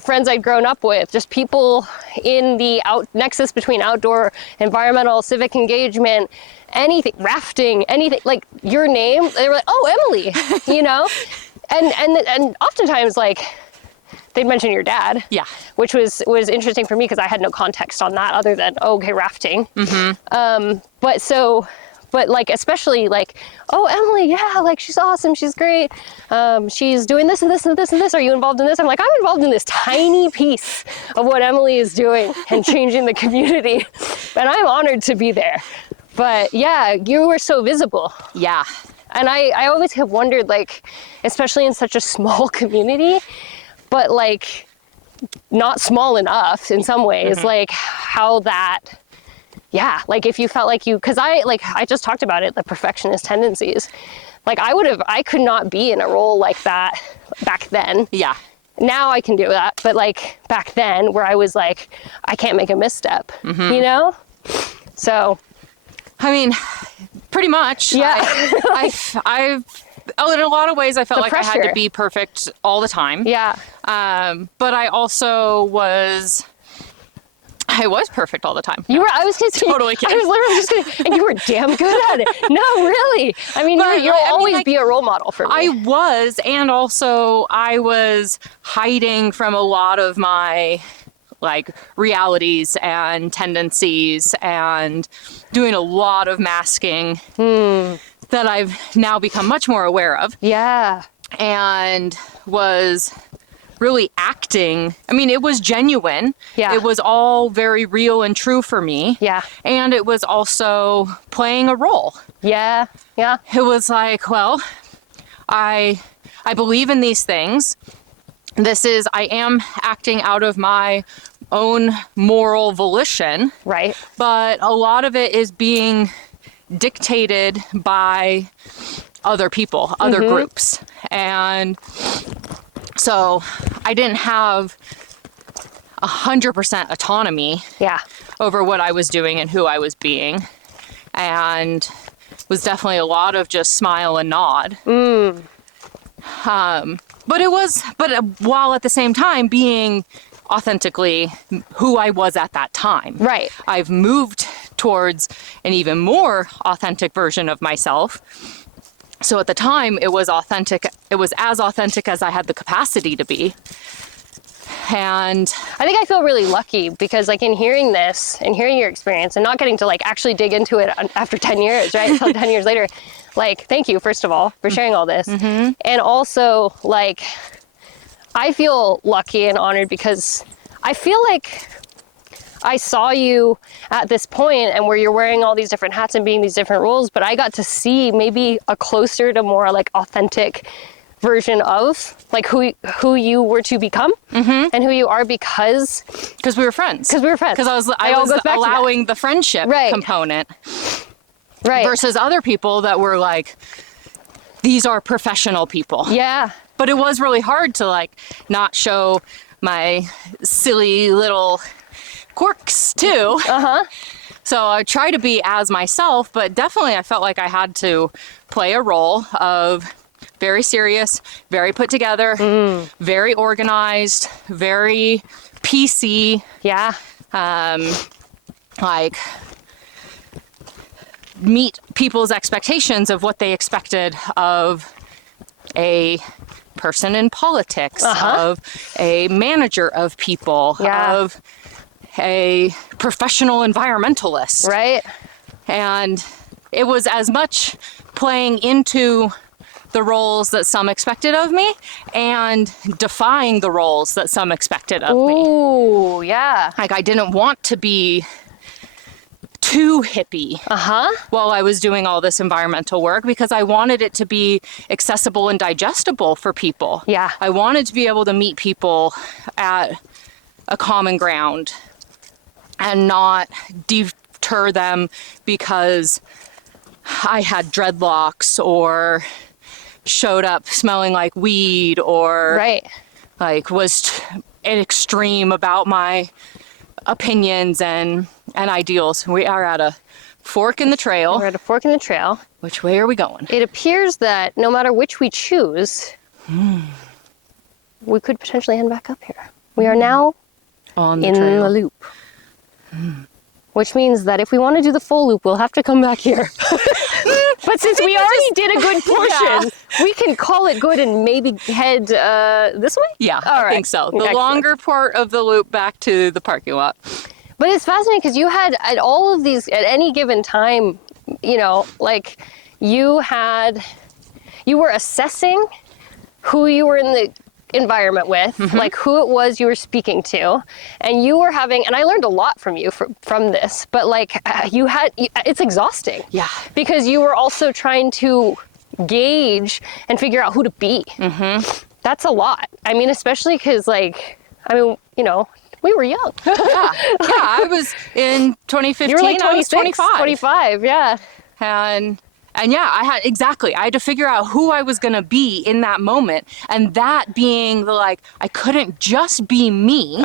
friends I'd grown up with, just people in the nexus between outdoor, environmental, civic engagement, anything, rafting, anything, like your name, they were like, oh, Emily, And oftentimes, like, they'd mention your dad. Yeah. Which was interesting for me because I had no context on that other than, oh, okay, rafting. But like, especially like, oh, Emily, yeah, like she's awesome, she's great. She's doing this and this and this and this. Are you involved in this? I'm like, I'm involved in this tiny piece of what Emily is doing and changing the community. And I'm honored to be there. But yeah, you were so visible. Yeah. And I always have wondered, like, especially in such a small community, but like not small enough in some ways, like how that, yeah, like if you felt like you, because I just talked about it, the perfectionist tendencies. Like I could not be in a role like that back then. Yeah. Now I can do that, but like back then where I was like, I can't make a misstep, you know? So. I mean, pretty much. Yeah. I've in a lot of ways, I felt like pressure. I had to be perfect all the time. Yeah. But I also was perfect all the time. You were, I was just Totally kidding. I was literally just kidding. And you were damn good at it. No, really. I mean, you'll always like, be a role model for me. I was, and also I was hiding from a lot of my like realities and tendencies and doing a lot of masking that I've now become much more aware of. Yeah. And was really acting. I mean, it was genuine. Yeah. It was all very real and true for me. Yeah. And it was also playing a role. Yeah. Yeah. It was like, well, I believe in these things. I am acting out of my own moral volition. Right. But a lot of it is being dictated by other people, other groups. And so I didn't have 100% autonomy over what I was doing and who I was being. And it was definitely a lot of just smile and nod. But while at the same time being authentically who I was at that time. Right. I've moved towards an even more authentic version of myself. So at the time it was authentic. It was as authentic as I had the capacity to be. And I think I feel really lucky because like in hearing this and hearing your experience and not getting to like actually dig into it after 10 years, right? Until 10 years later, like, thank you, first of all, for sharing all this. And also like, I feel lucky and honored because I feel like I saw you at this point and where you're wearing all these different hats and being these different roles, but I got to see maybe a closer to more like authentic version of like who you were to become and who you are because we were friends. Because I was allowing the friendship component versus other people that were like, these are professional people. Yeah. But it was really hard to like not show my silly little quirks too. So I try to be as myself, but definitely I felt like I had to play a role of very serious, very put together, very organized, very PC. Yeah. Like meet people's expectations of what they expected of a person in politics, of a manager of people, of a professional environmentalist. Right. And it was as much playing into the roles that some expected of me and defying the roles that some expected of me. Ooh, yeah. Like I didn't want to be too hippie while I was doing all this environmental work because I wanted it to be accessible and digestible for people. Yeah. I wanted to be able to meet people at a common ground and not deter them because I had dreadlocks or showed up smelling like weed or like was extreme about my opinions and ideals. We are at a fork in the trail. We're at a fork in the trail. Which way are we going? It appears that no matter which we choose, we could potentially end back up here. We are now on the in trail. the loop. Which means that if we want to do the full loop, we'll have to come back here. But since we already did a good portion, we can call it good and maybe head this way? Yeah, All I right. think so. The Excellent. longer part of the loop back to the parking lot. But it's fascinating because you had at all of these, at any given time, you know, like you were assessing who you were in the environment with, like who it was you were speaking to, and you were having, and I learned a lot from you from this, but like it's exhausting. Yeah. Because you were also trying to gauge and figure out who to be. That's a lot. I mean, especially because like, I mean, you know, we were young. Yeah, I was in 2015, You were like 26, I was 25. 25, yeah. And yeah, I had to figure out who I was going to be in that moment. And that being the like, I couldn't just be me,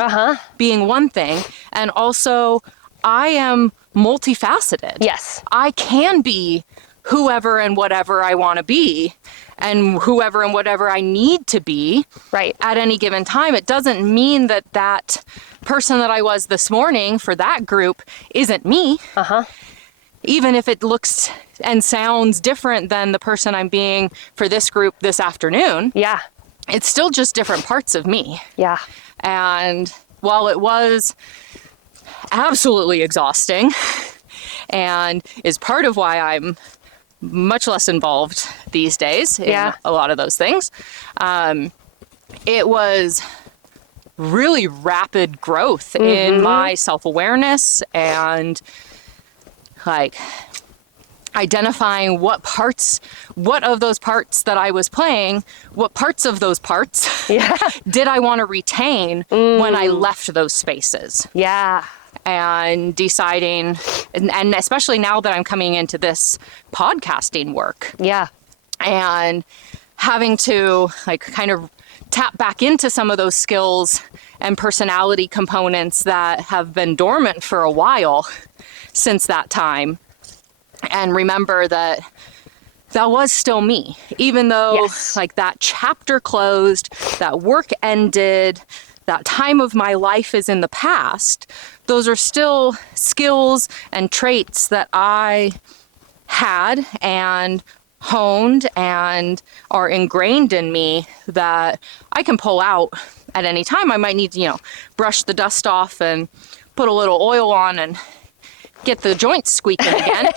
being one thing. And also, I am multifaceted. Yes. I can be whoever and whatever I want to be, and whoever and whatever I need to be Right. at any given time. It doesn't mean that that person that I was this morning for that group isn't me. Even if it looks and sounds different than the person I'm being for this group this afternoon, Yeah. it's still just different parts of me. Yeah. And while it was absolutely exhausting and is part of why I'm much less involved these days in a lot of those things, it was really rapid growth in my self-awareness and like identifying what of those parts that I was playing, what parts of those parts did I want to retain when I left those spaces. Yeah. And deciding, and especially now that I'm coming into this podcasting work. Yeah. And having to like kind of tap back into some of those skills and personality components that have been dormant for a while since that time, and remember that that was still me, even though like that chapter closed, that work ended, that time of my life is in the past. Those are still skills and traits that I had and honed and are ingrained in me that I can pull out at any time. I might need to, you know, brush the dust off and put a little oil on and get the joints squeaking again.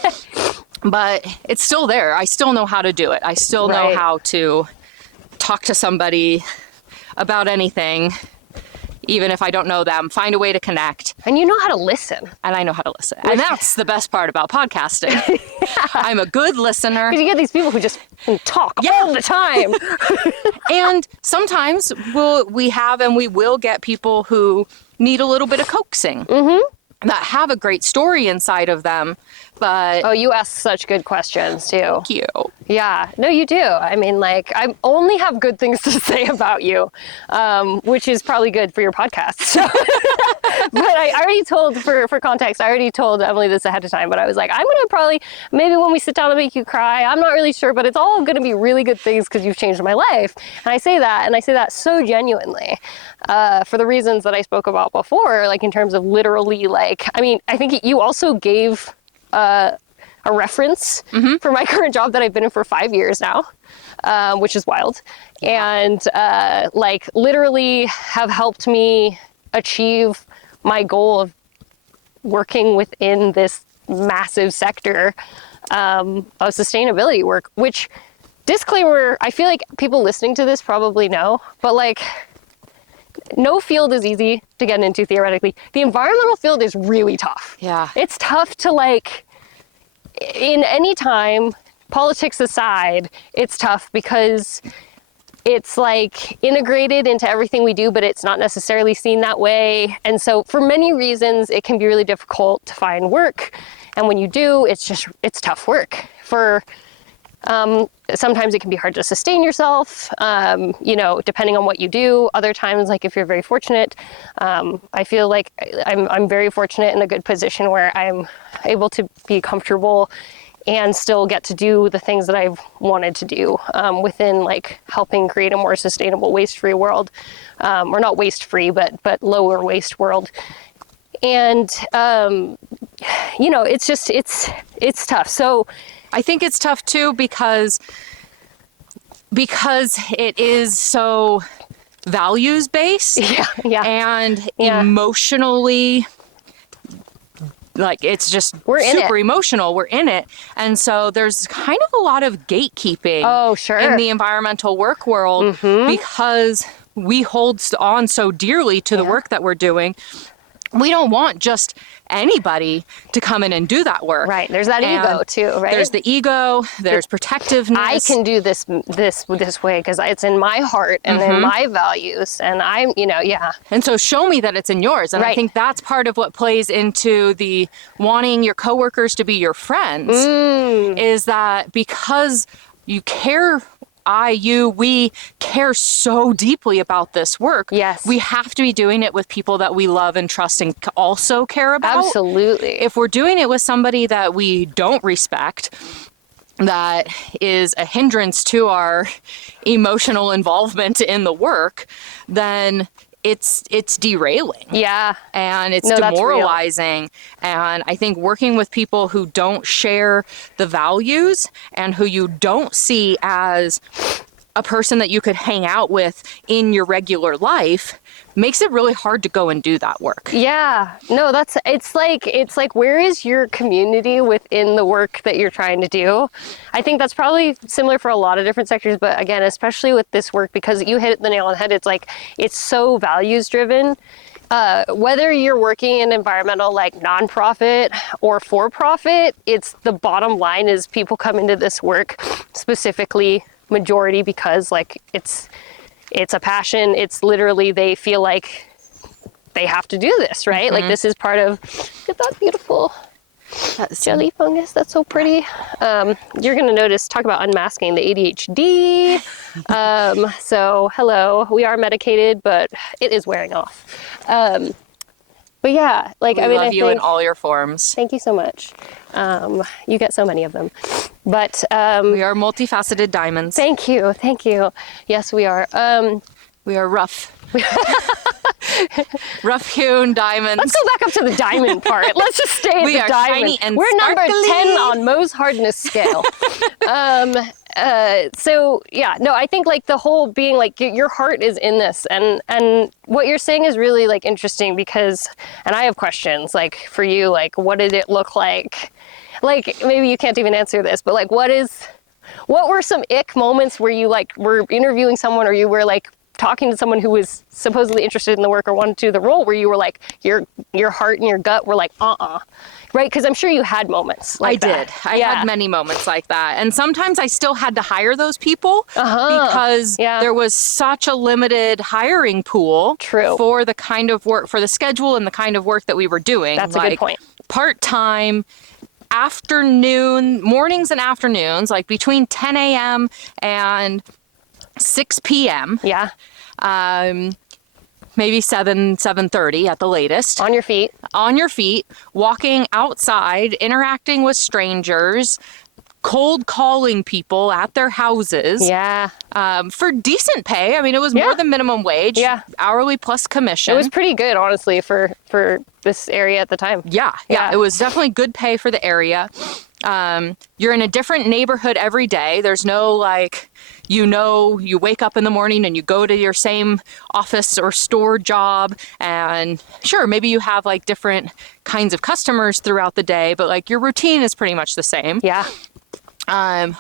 But it's still there. I still know how to do it. I still know how to talk to somebody about anything, even if I don't know them, find a way to connect. And you know how to listen. And I know how to listen. And that's the best part about podcasting. I'm a good listener. Because you get these people who just talk all the time. And sometimes we will get people who need a little bit of coaxing. That have a great story inside of them, but... Oh, you ask such good questions, too. Thank you. Yeah. No, you do. I mean, like, I only have good things to say about you, which is probably good for your podcast. So. But I already told, for context, I already told Emily this ahead of time, but I was like, I'm going to probably, maybe when we sit down and make you cry, I'm not really sure, but it's all going to be really good things because you've changed my life. And I say that so genuinely, for the reasons that I spoke about before, like in terms of literally, like, I mean, I think you also gave a reference for my current job that I've been in for 5 years now, which is wild. And like literally have helped me achieve my goal of working within this massive sector of sustainability work, which, disclaimer, I feel like people listening to this probably know, but like no field is easy to get into theoretically. The environmental field is really tough. Yeah. It's tough to like, in any time, politics aside, it's tough because it's like integrated into everything we do, but it's not necessarily seen that way. And so for many reasons, it can be really difficult to find work. And when you do, it's tough work. Sometimes it can be hard to sustain yourself, you know, depending on what you do. Other times, like if you're very fortunate, I feel like I'm very fortunate in a good position where I'm able to be comfortable and still get to do the things that I've wanted to do within like helping create a more sustainable waste-free world, or not waste-free, but lower waste world. And, you know, it's tough. So I think it's tough too because it is so values based Yeah. and Yeah. emotionally, like it's just We're in super it. emotional. We're in it. And so there's kind of a lot of gatekeeping Oh, sure. in the environmental work world because we hold on so dearly to the work that we're doing. We don't want just anybody to come in and do that work. Right. There's that And ego too, right? There's the ego, there's protectiveness. I can do this way because it's in my heart and in my values, and I'm, yeah. And so show me that it's in yours. And I Right. think that's part of what plays into the wanting your coworkers to be your friends is that because you care, we care so deeply about this work. Yes. We have to be doing it with people that we love and trust and also care about. Absolutely. If we're doing it with somebody that we don't respect, that is a hindrance to our emotional involvement in the work, then it's derailing. Yeah. And it's No, that's real. demoralizing. And I think working with people who don't share the values and who you don't see as a person that you could hang out with in your regular life makes it really hard to go and do that work. Yeah. No, it's like where is your community within the work that you're trying to do? I think that's probably similar for a lot of different sectors, but again, especially with this work, because you hit the nail on the head, it's so values driven. Whether you're working in environmental like nonprofit or for profit, it's the bottom line is people come into this work specifically majority because like it's a passion. It's literally they feel like they have to do this, right? Like this is part of, look at that beautiful jelly fungus. That's so pretty. You're going to notice, talk about unmasking the ADHD. So hello, we are medicated, but it is wearing off. But yeah, like, I love you in all your forms. Thank you so much. You get so many of them, but we are multifaceted diamonds. Thank you. Yes, we are. We are rough. Rough-hewn diamonds. Let's go back up to the diamond part. Let's just stay at the diamond. Shiny and We're number sparkly. 10 on Mohs hardness scale. So yeah, no, I think like the whole being like your heart is in this, and what you're saying is really like interesting because, and I have questions like for you, like what did it look like? Like maybe you can't even answer this, but like what were some ick moments where you like were interviewing someone or you were like talking to someone who was supposedly interested in the work or wanted to do the role where you were like your heart and your gut were like right? Because I'm sure you had moments like that. I had many moments like that, and sometimes I still had to hire those people because there was such a limited hiring pool for the kind of work, for the schedule and the kind of work that we were doing. That's a good point. Part-time, mornings and afternoons, like between 10 a.m. and 6 p.m. Yeah. Maybe 7:30 at the latest. On your feet, walking outside, interacting with strangers, cold calling people at their houses. Yeah. For decent pay. I mean, it was more than minimum wage. Yeah. Hourly plus commission. It was pretty good, honestly, for this area at the time. Yeah. It was definitely good pay for the area. You're in a different neighborhood every day. There's no like, you wake up in the morning and you go to your same office or store job, and sure, maybe you have like different kinds of customers throughout the day, but like your routine is pretty much the same. Yeah.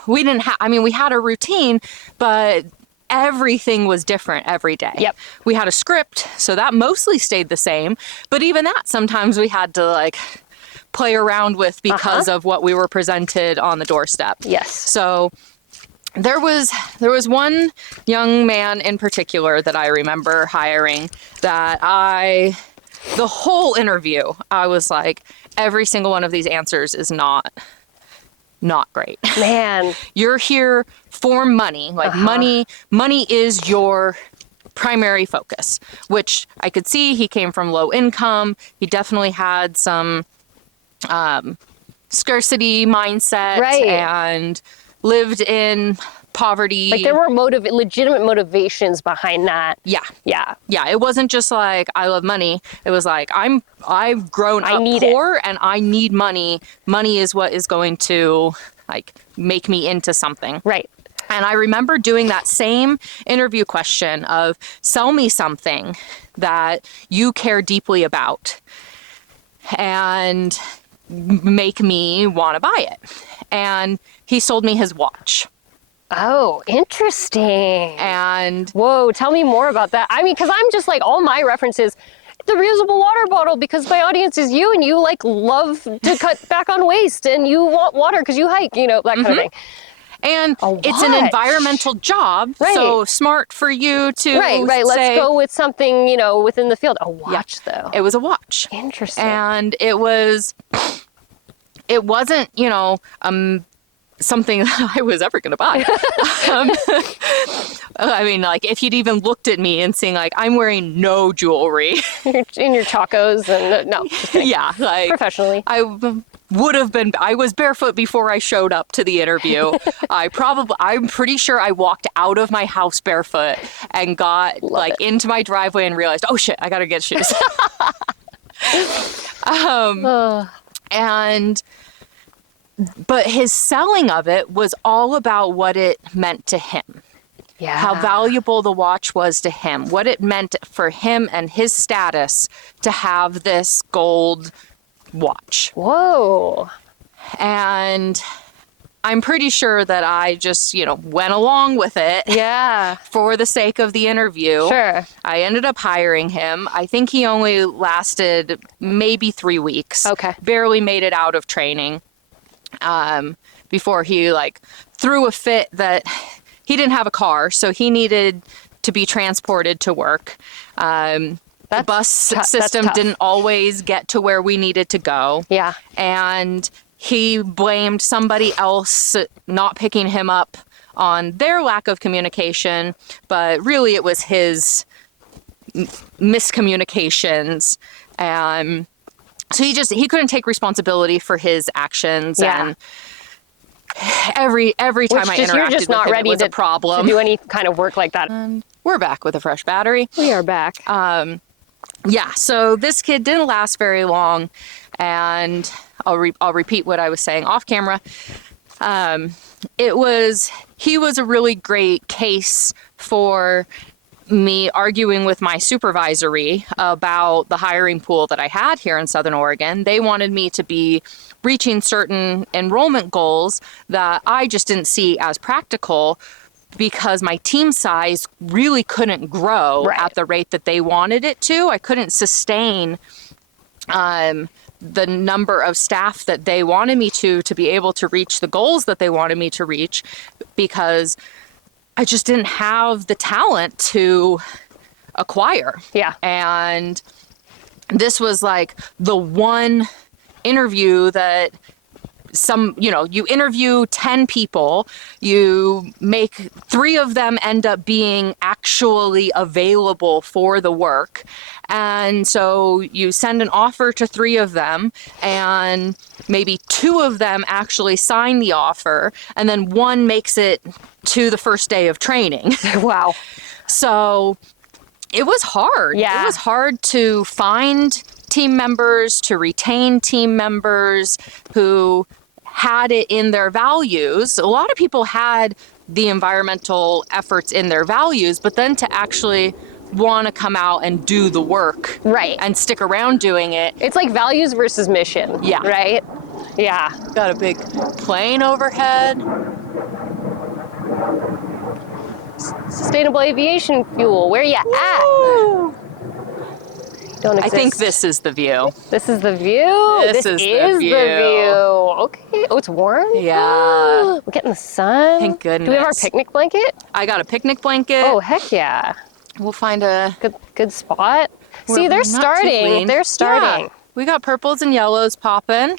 We had a routine, but everything was different every day. Yep. We had a script, so that mostly stayed the same, but even that sometimes we had to like play around with because of what we were presented on the doorstep. Yes. So there was one young man in particular that I remember hiring that the whole interview, I was like, every single one of these answers is not great. Man. You're here for money. Like money is your primary focus, which I could see he came from low income. He definitely had some scarcity mindset and lived in poverty. Like there were legitimate motivations behind that. Yeah. Yeah. Yeah. It wasn't just like, I love money. It was like, I've grown up poor and I need money. Money is what is going to like make me into something. Right. And I remember doing that same interview question of sell me something that you care deeply about and make me want to buy it. And he sold me his watch. Oh, interesting. And whoa, tell me more about that. I mean, because I'm just like, all my references, the reusable water bottle, because my audience is you and you like love to cut back on waste and you want water because you hike, you know, that kind of thing. And it's an environmental job, so smart for you to right. Let's go with something, you know, within the field. A watch, though. It was a watch. Interesting. And it wasn't, you know, something that I was ever going to buy. I mean, like, if you'd even looked at me and seeing, like, I'm wearing no jewelry. In your tacos and no, just kidding. Yeah, like professionally. I was barefoot before I showed up to the interview. I'm pretty sure I walked out of my house barefoot and got into my driveway and realized, oh shit, I gotta get shoes. But his selling of it was all about what it meant to him. Yeah. How valuable the watch was to him, what it meant for him and his status to have this gold watch. Whoa. And I'm pretty sure that I just, you know, went along with it. Yeah. For the sake of the interview. Sure. I ended up hiring him. I think he only lasted maybe 3 weeks. Okay. Barely made it out of training. Before he like threw a fit that he didn't have a car, so he needed to be transported to work. The bus system didn't always get to where we needed to go. Yeah. And he blamed somebody else not picking him up on their lack of communication, but really it was his miscommunications. So he couldn't take responsibility for his actions. Yeah. And every time I interacted you're just with not him, ready it was a problem. to do any kind of work like that. And we're back with a fresh battery. We are back. Yeah, so this kid didn't last very long, and I'll repeat what I was saying off camera. He was a really great case for me arguing with my supervisory about the hiring pool that I had here in Southern Oregon. They wanted me to be reaching certain enrollment goals that I just didn't see as practical because my team size really couldn't grow at the rate that they wanted it to. I couldn't sustain the number of staff that they wanted me to be able to reach the goals that they wanted me to reach because I just didn't have the talent to acquire. Yeah. And this was like the one interview that you interview 10 people, you make 3 of them end up being actually available for the work. And so you send an offer to 3 of them and maybe 2 of them actually sign the offer and then 1 makes it to the first day of training. Wow. So it was hard. Yeah. It was hard to find team members, to retain team members who had it in their values. A lot of people had the environmental efforts in their values, but then to actually want to come out and do the work. Right. And stick around doing it. It's like values versus mission. Yeah. Right? Yeah. Got a big plane overhead. Sustainable aviation fuel. Where you at? Don't exist. I think this is the view. This is the view? This is the view. Okay. Oh, it's warm? Yeah. We're getting the sun. Thank goodness. Do we have our picnic blanket? I got a picnic blanket. Oh, heck yeah. We'll find a good spot. See, they're starting. They're starting. Yeah. We got purples and yellows popping.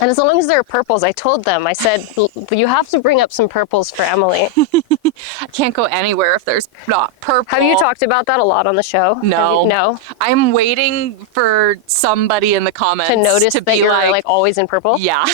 And as long as they're purples, I told them, I said, you have to bring up some purples for Emily. I can't go anywhere if there's not purple. Have you talked about that a lot on the show? No. No? I'm waiting for somebody in the comments to notice to that be you're like always in purple? Yeah.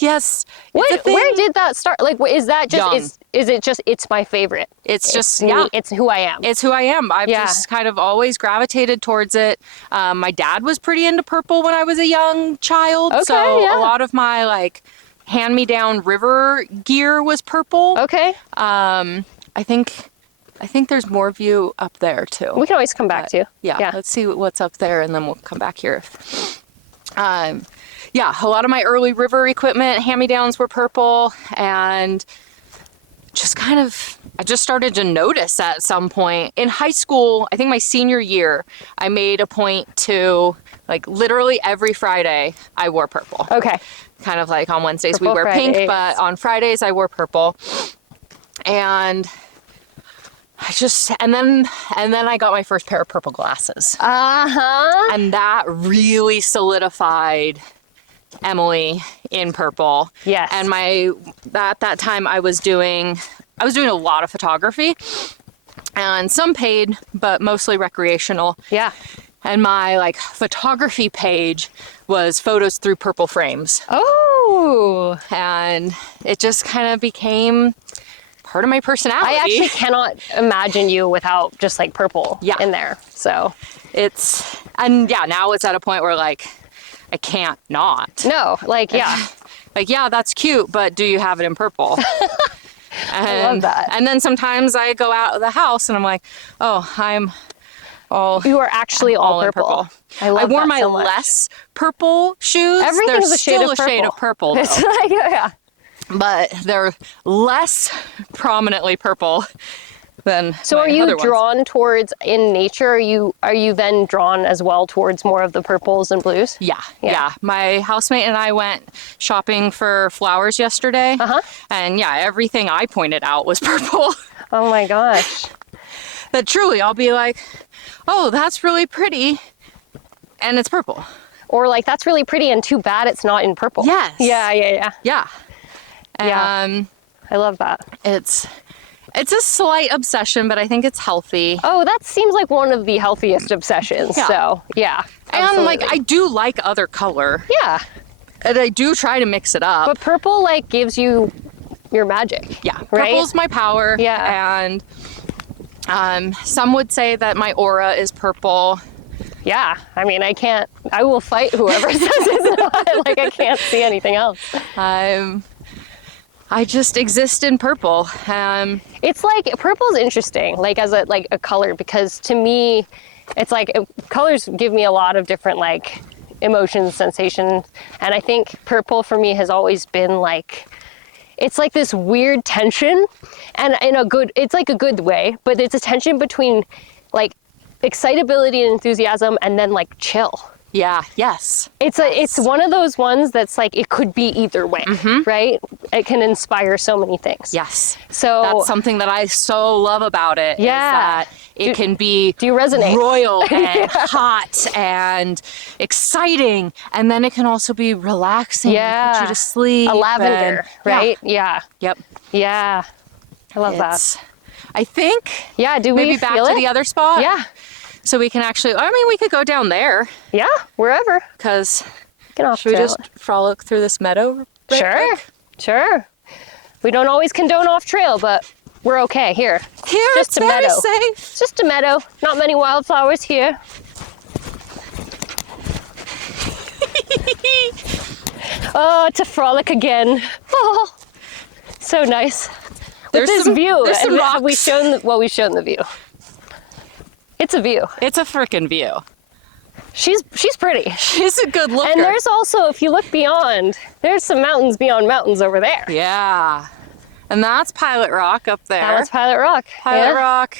Yes. Where did that start? Like, is that just... is it just, it's my favorite? It's just, me. It's who I am. It's who I am. I've just kind of always gravitated towards it. My dad was pretty into purple when I was a young child. Okay, so yeah. a lot of my like hand-me-down river gear was purple. Okay. I think there's more view up there too. We can always come back to. Yeah, let's see what's up there and then we'll come back here. Yeah, a lot of my early river equipment, hand-me-downs were purple, and just kind of, I just started to notice at some point. In high school, I think my senior year, I made a point to, like, literally every Friday, I wore purple. Okay. Kind of like on Wednesdays Purple we wear Fridays. pink, but on Fridays I wore purple. And and then I got my first pair of purple glasses. Uh-huh. And that really solidified Emily in purple. Yes. And at that time I was doing a lot of photography and some paid, but mostly recreational. Yeah. And my like photography page was photos through purple frames. Oh. And it just kind of became part of my personality. I actually cannot imagine you without just like purple in there. So now it's at a point where like I can't not. No, like, yeah. Like, yeah, that's cute, but do you have it in purple? I love that. And then sometimes I go out of the house and I'm like, oh, You are actually all in purple. I wore my less purple shoes. Everything's They're a shade still of a shade of purple. It's Though. like, yeah. But they're less prominently purple than So my are you other ones. drawn towards in nature? Are you then drawn as well towards more of the purples and blues? Yeah. My housemate and I went shopping for flowers yesterday. And yeah, everything I pointed out was purple. Oh my gosh. That truly, I'll be like, oh, that's really pretty. And it's purple. Or like, that's really pretty and too bad it's not in purple. Yes. Yeah. Yeah. I love that. It's a slight obsession, but I think it's healthy. Oh, that seems like one of the healthiest obsessions. Yeah. So, yeah. And absolutely. like, I do like other color. Yeah. And I do try to mix it up. But purple like gives you your magic. Yeah. Right? Purple's my power. Yeah. And some would say that my aura is purple. Yeah. I mean, I will fight whoever says it's not. Like, I can't see anything else. I just exist in purple. It's like, purple's interesting, like as a color, because to me, it's like, colors give me a lot of different like emotions, sensations. And I think purple for me has always been like, it's like this weird tension, and it's like a good way, but it's a tension between like excitability and enthusiasm and then like chill. Yeah, yes. It's one of those ones that's like, it could be either way, right? It can inspire so many things. Yes. So that's something that I so love about it. Yeah. Is that it can be do you resonate? Royal and hot and exciting. And then it can also be relaxing and put you to sleep. A lavender, right? Yeah. Yep. Yeah. I love that. I think. Yeah, do we maybe back feel to it? the other spot? Yeah. So we can actually, we could go down there. Yeah, wherever. Because Should we just frolic through this meadow? Sure. We don't always condone off trail, but we're okay here. Here, just it's a very meadow. safe. It's just a meadow. Not many wildflowers here. Oh, to frolic again. Oh, so nice. With this view. There's some rocks. We've shown the view. It's a view. It's a frickin' view. She's pretty. She's a good looker. And there's also, if you look beyond, there's some mountains beyond mountains over there. Yeah. And that's Pilot Rock up there. That's Pilot Rock. Pilot Rock,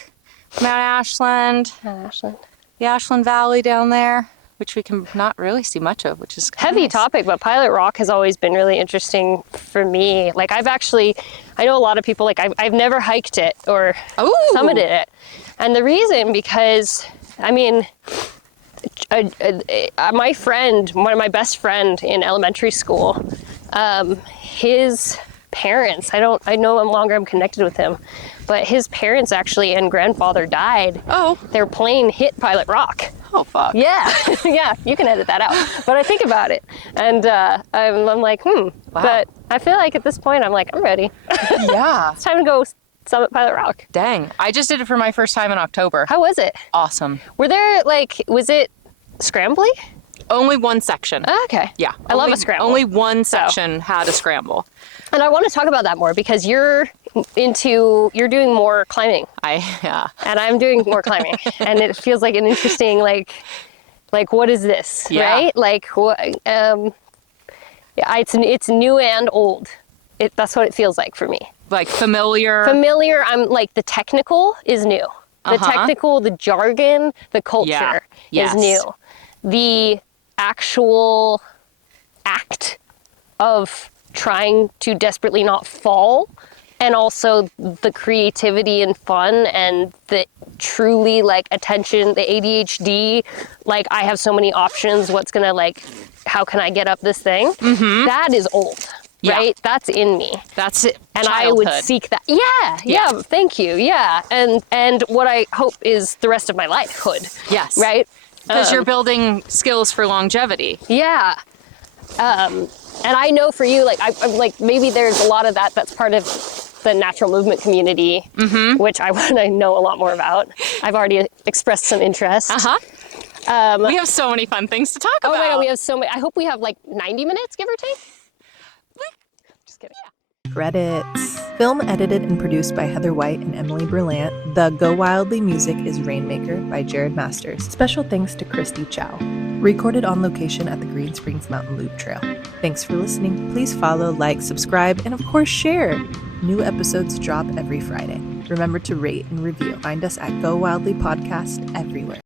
Mount Ashland. The Ashland Valley down there, which we can not really see much of, which is heavy nice. topic, but Pilot Rock has always been really interesting for me. Like I know a lot of people, like I've never hiked it or summited it. And the reason, because, I mean, my friend, my best friend in elementary school, his parents, I no longer am connected with him, but his parents actually and grandfather died. Oh. Their plane hit Pilot Rock. Oh, fuck. Yeah, yeah, you can edit that out. But I think about it, and I'm like, Wow. But I feel like at this point, I'm like, I'm ready. Yeah. It's time to go summit Pilot Rock. Dang. I just did it for my first time in October. How was it? Awesome. Were there, like, was it scrambly? Only one section. Okay. Yeah. I love a scramble. Only one section had a scramble. And I want to talk about that more because you're doing more climbing. Yeah. And I'm doing more climbing. And it feels like an interesting, like what is this, Yeah. right? Like, yeah, it's new and old. That's what it feels like for me. Like familiar. Familiar, I'm like, the technical is new. The technical, the jargon, the culture is new. The actual act of trying to desperately not fall, and also the creativity and fun and the truly like attention, the ADHD, like I have so many options, what's gonna like, how can I get up this thing? That is old, right? That's in me. That's it. And Childhood. I would seek that. Yeah, thank you. Yeah. And what I hope is the rest of my life hood. Yes. Right? Because you're building skills for longevity. Yeah. And I know for you, like, I'm like, maybe there's a lot of that's part of the natural movement community, which I want to know a lot more about. I've already expressed some interest. We have so many fun things to talk about. Oh my God, we have so many. I hope we have like 90 minutes, give or take. Just kidding. Credits. Film edited and produced by Heather White and Emily Berlant. The Go Wildly music is Rainmaker by Jared Masters. Special thanks to Christy Chow. Recorded on location at the Greensprings Mountain Loop Trail. Thanks for listening. Please follow, like, subscribe, and of course share. New episodes drop every Friday. Remember to rate and review. Find us at Go Wildly Podcast everywhere.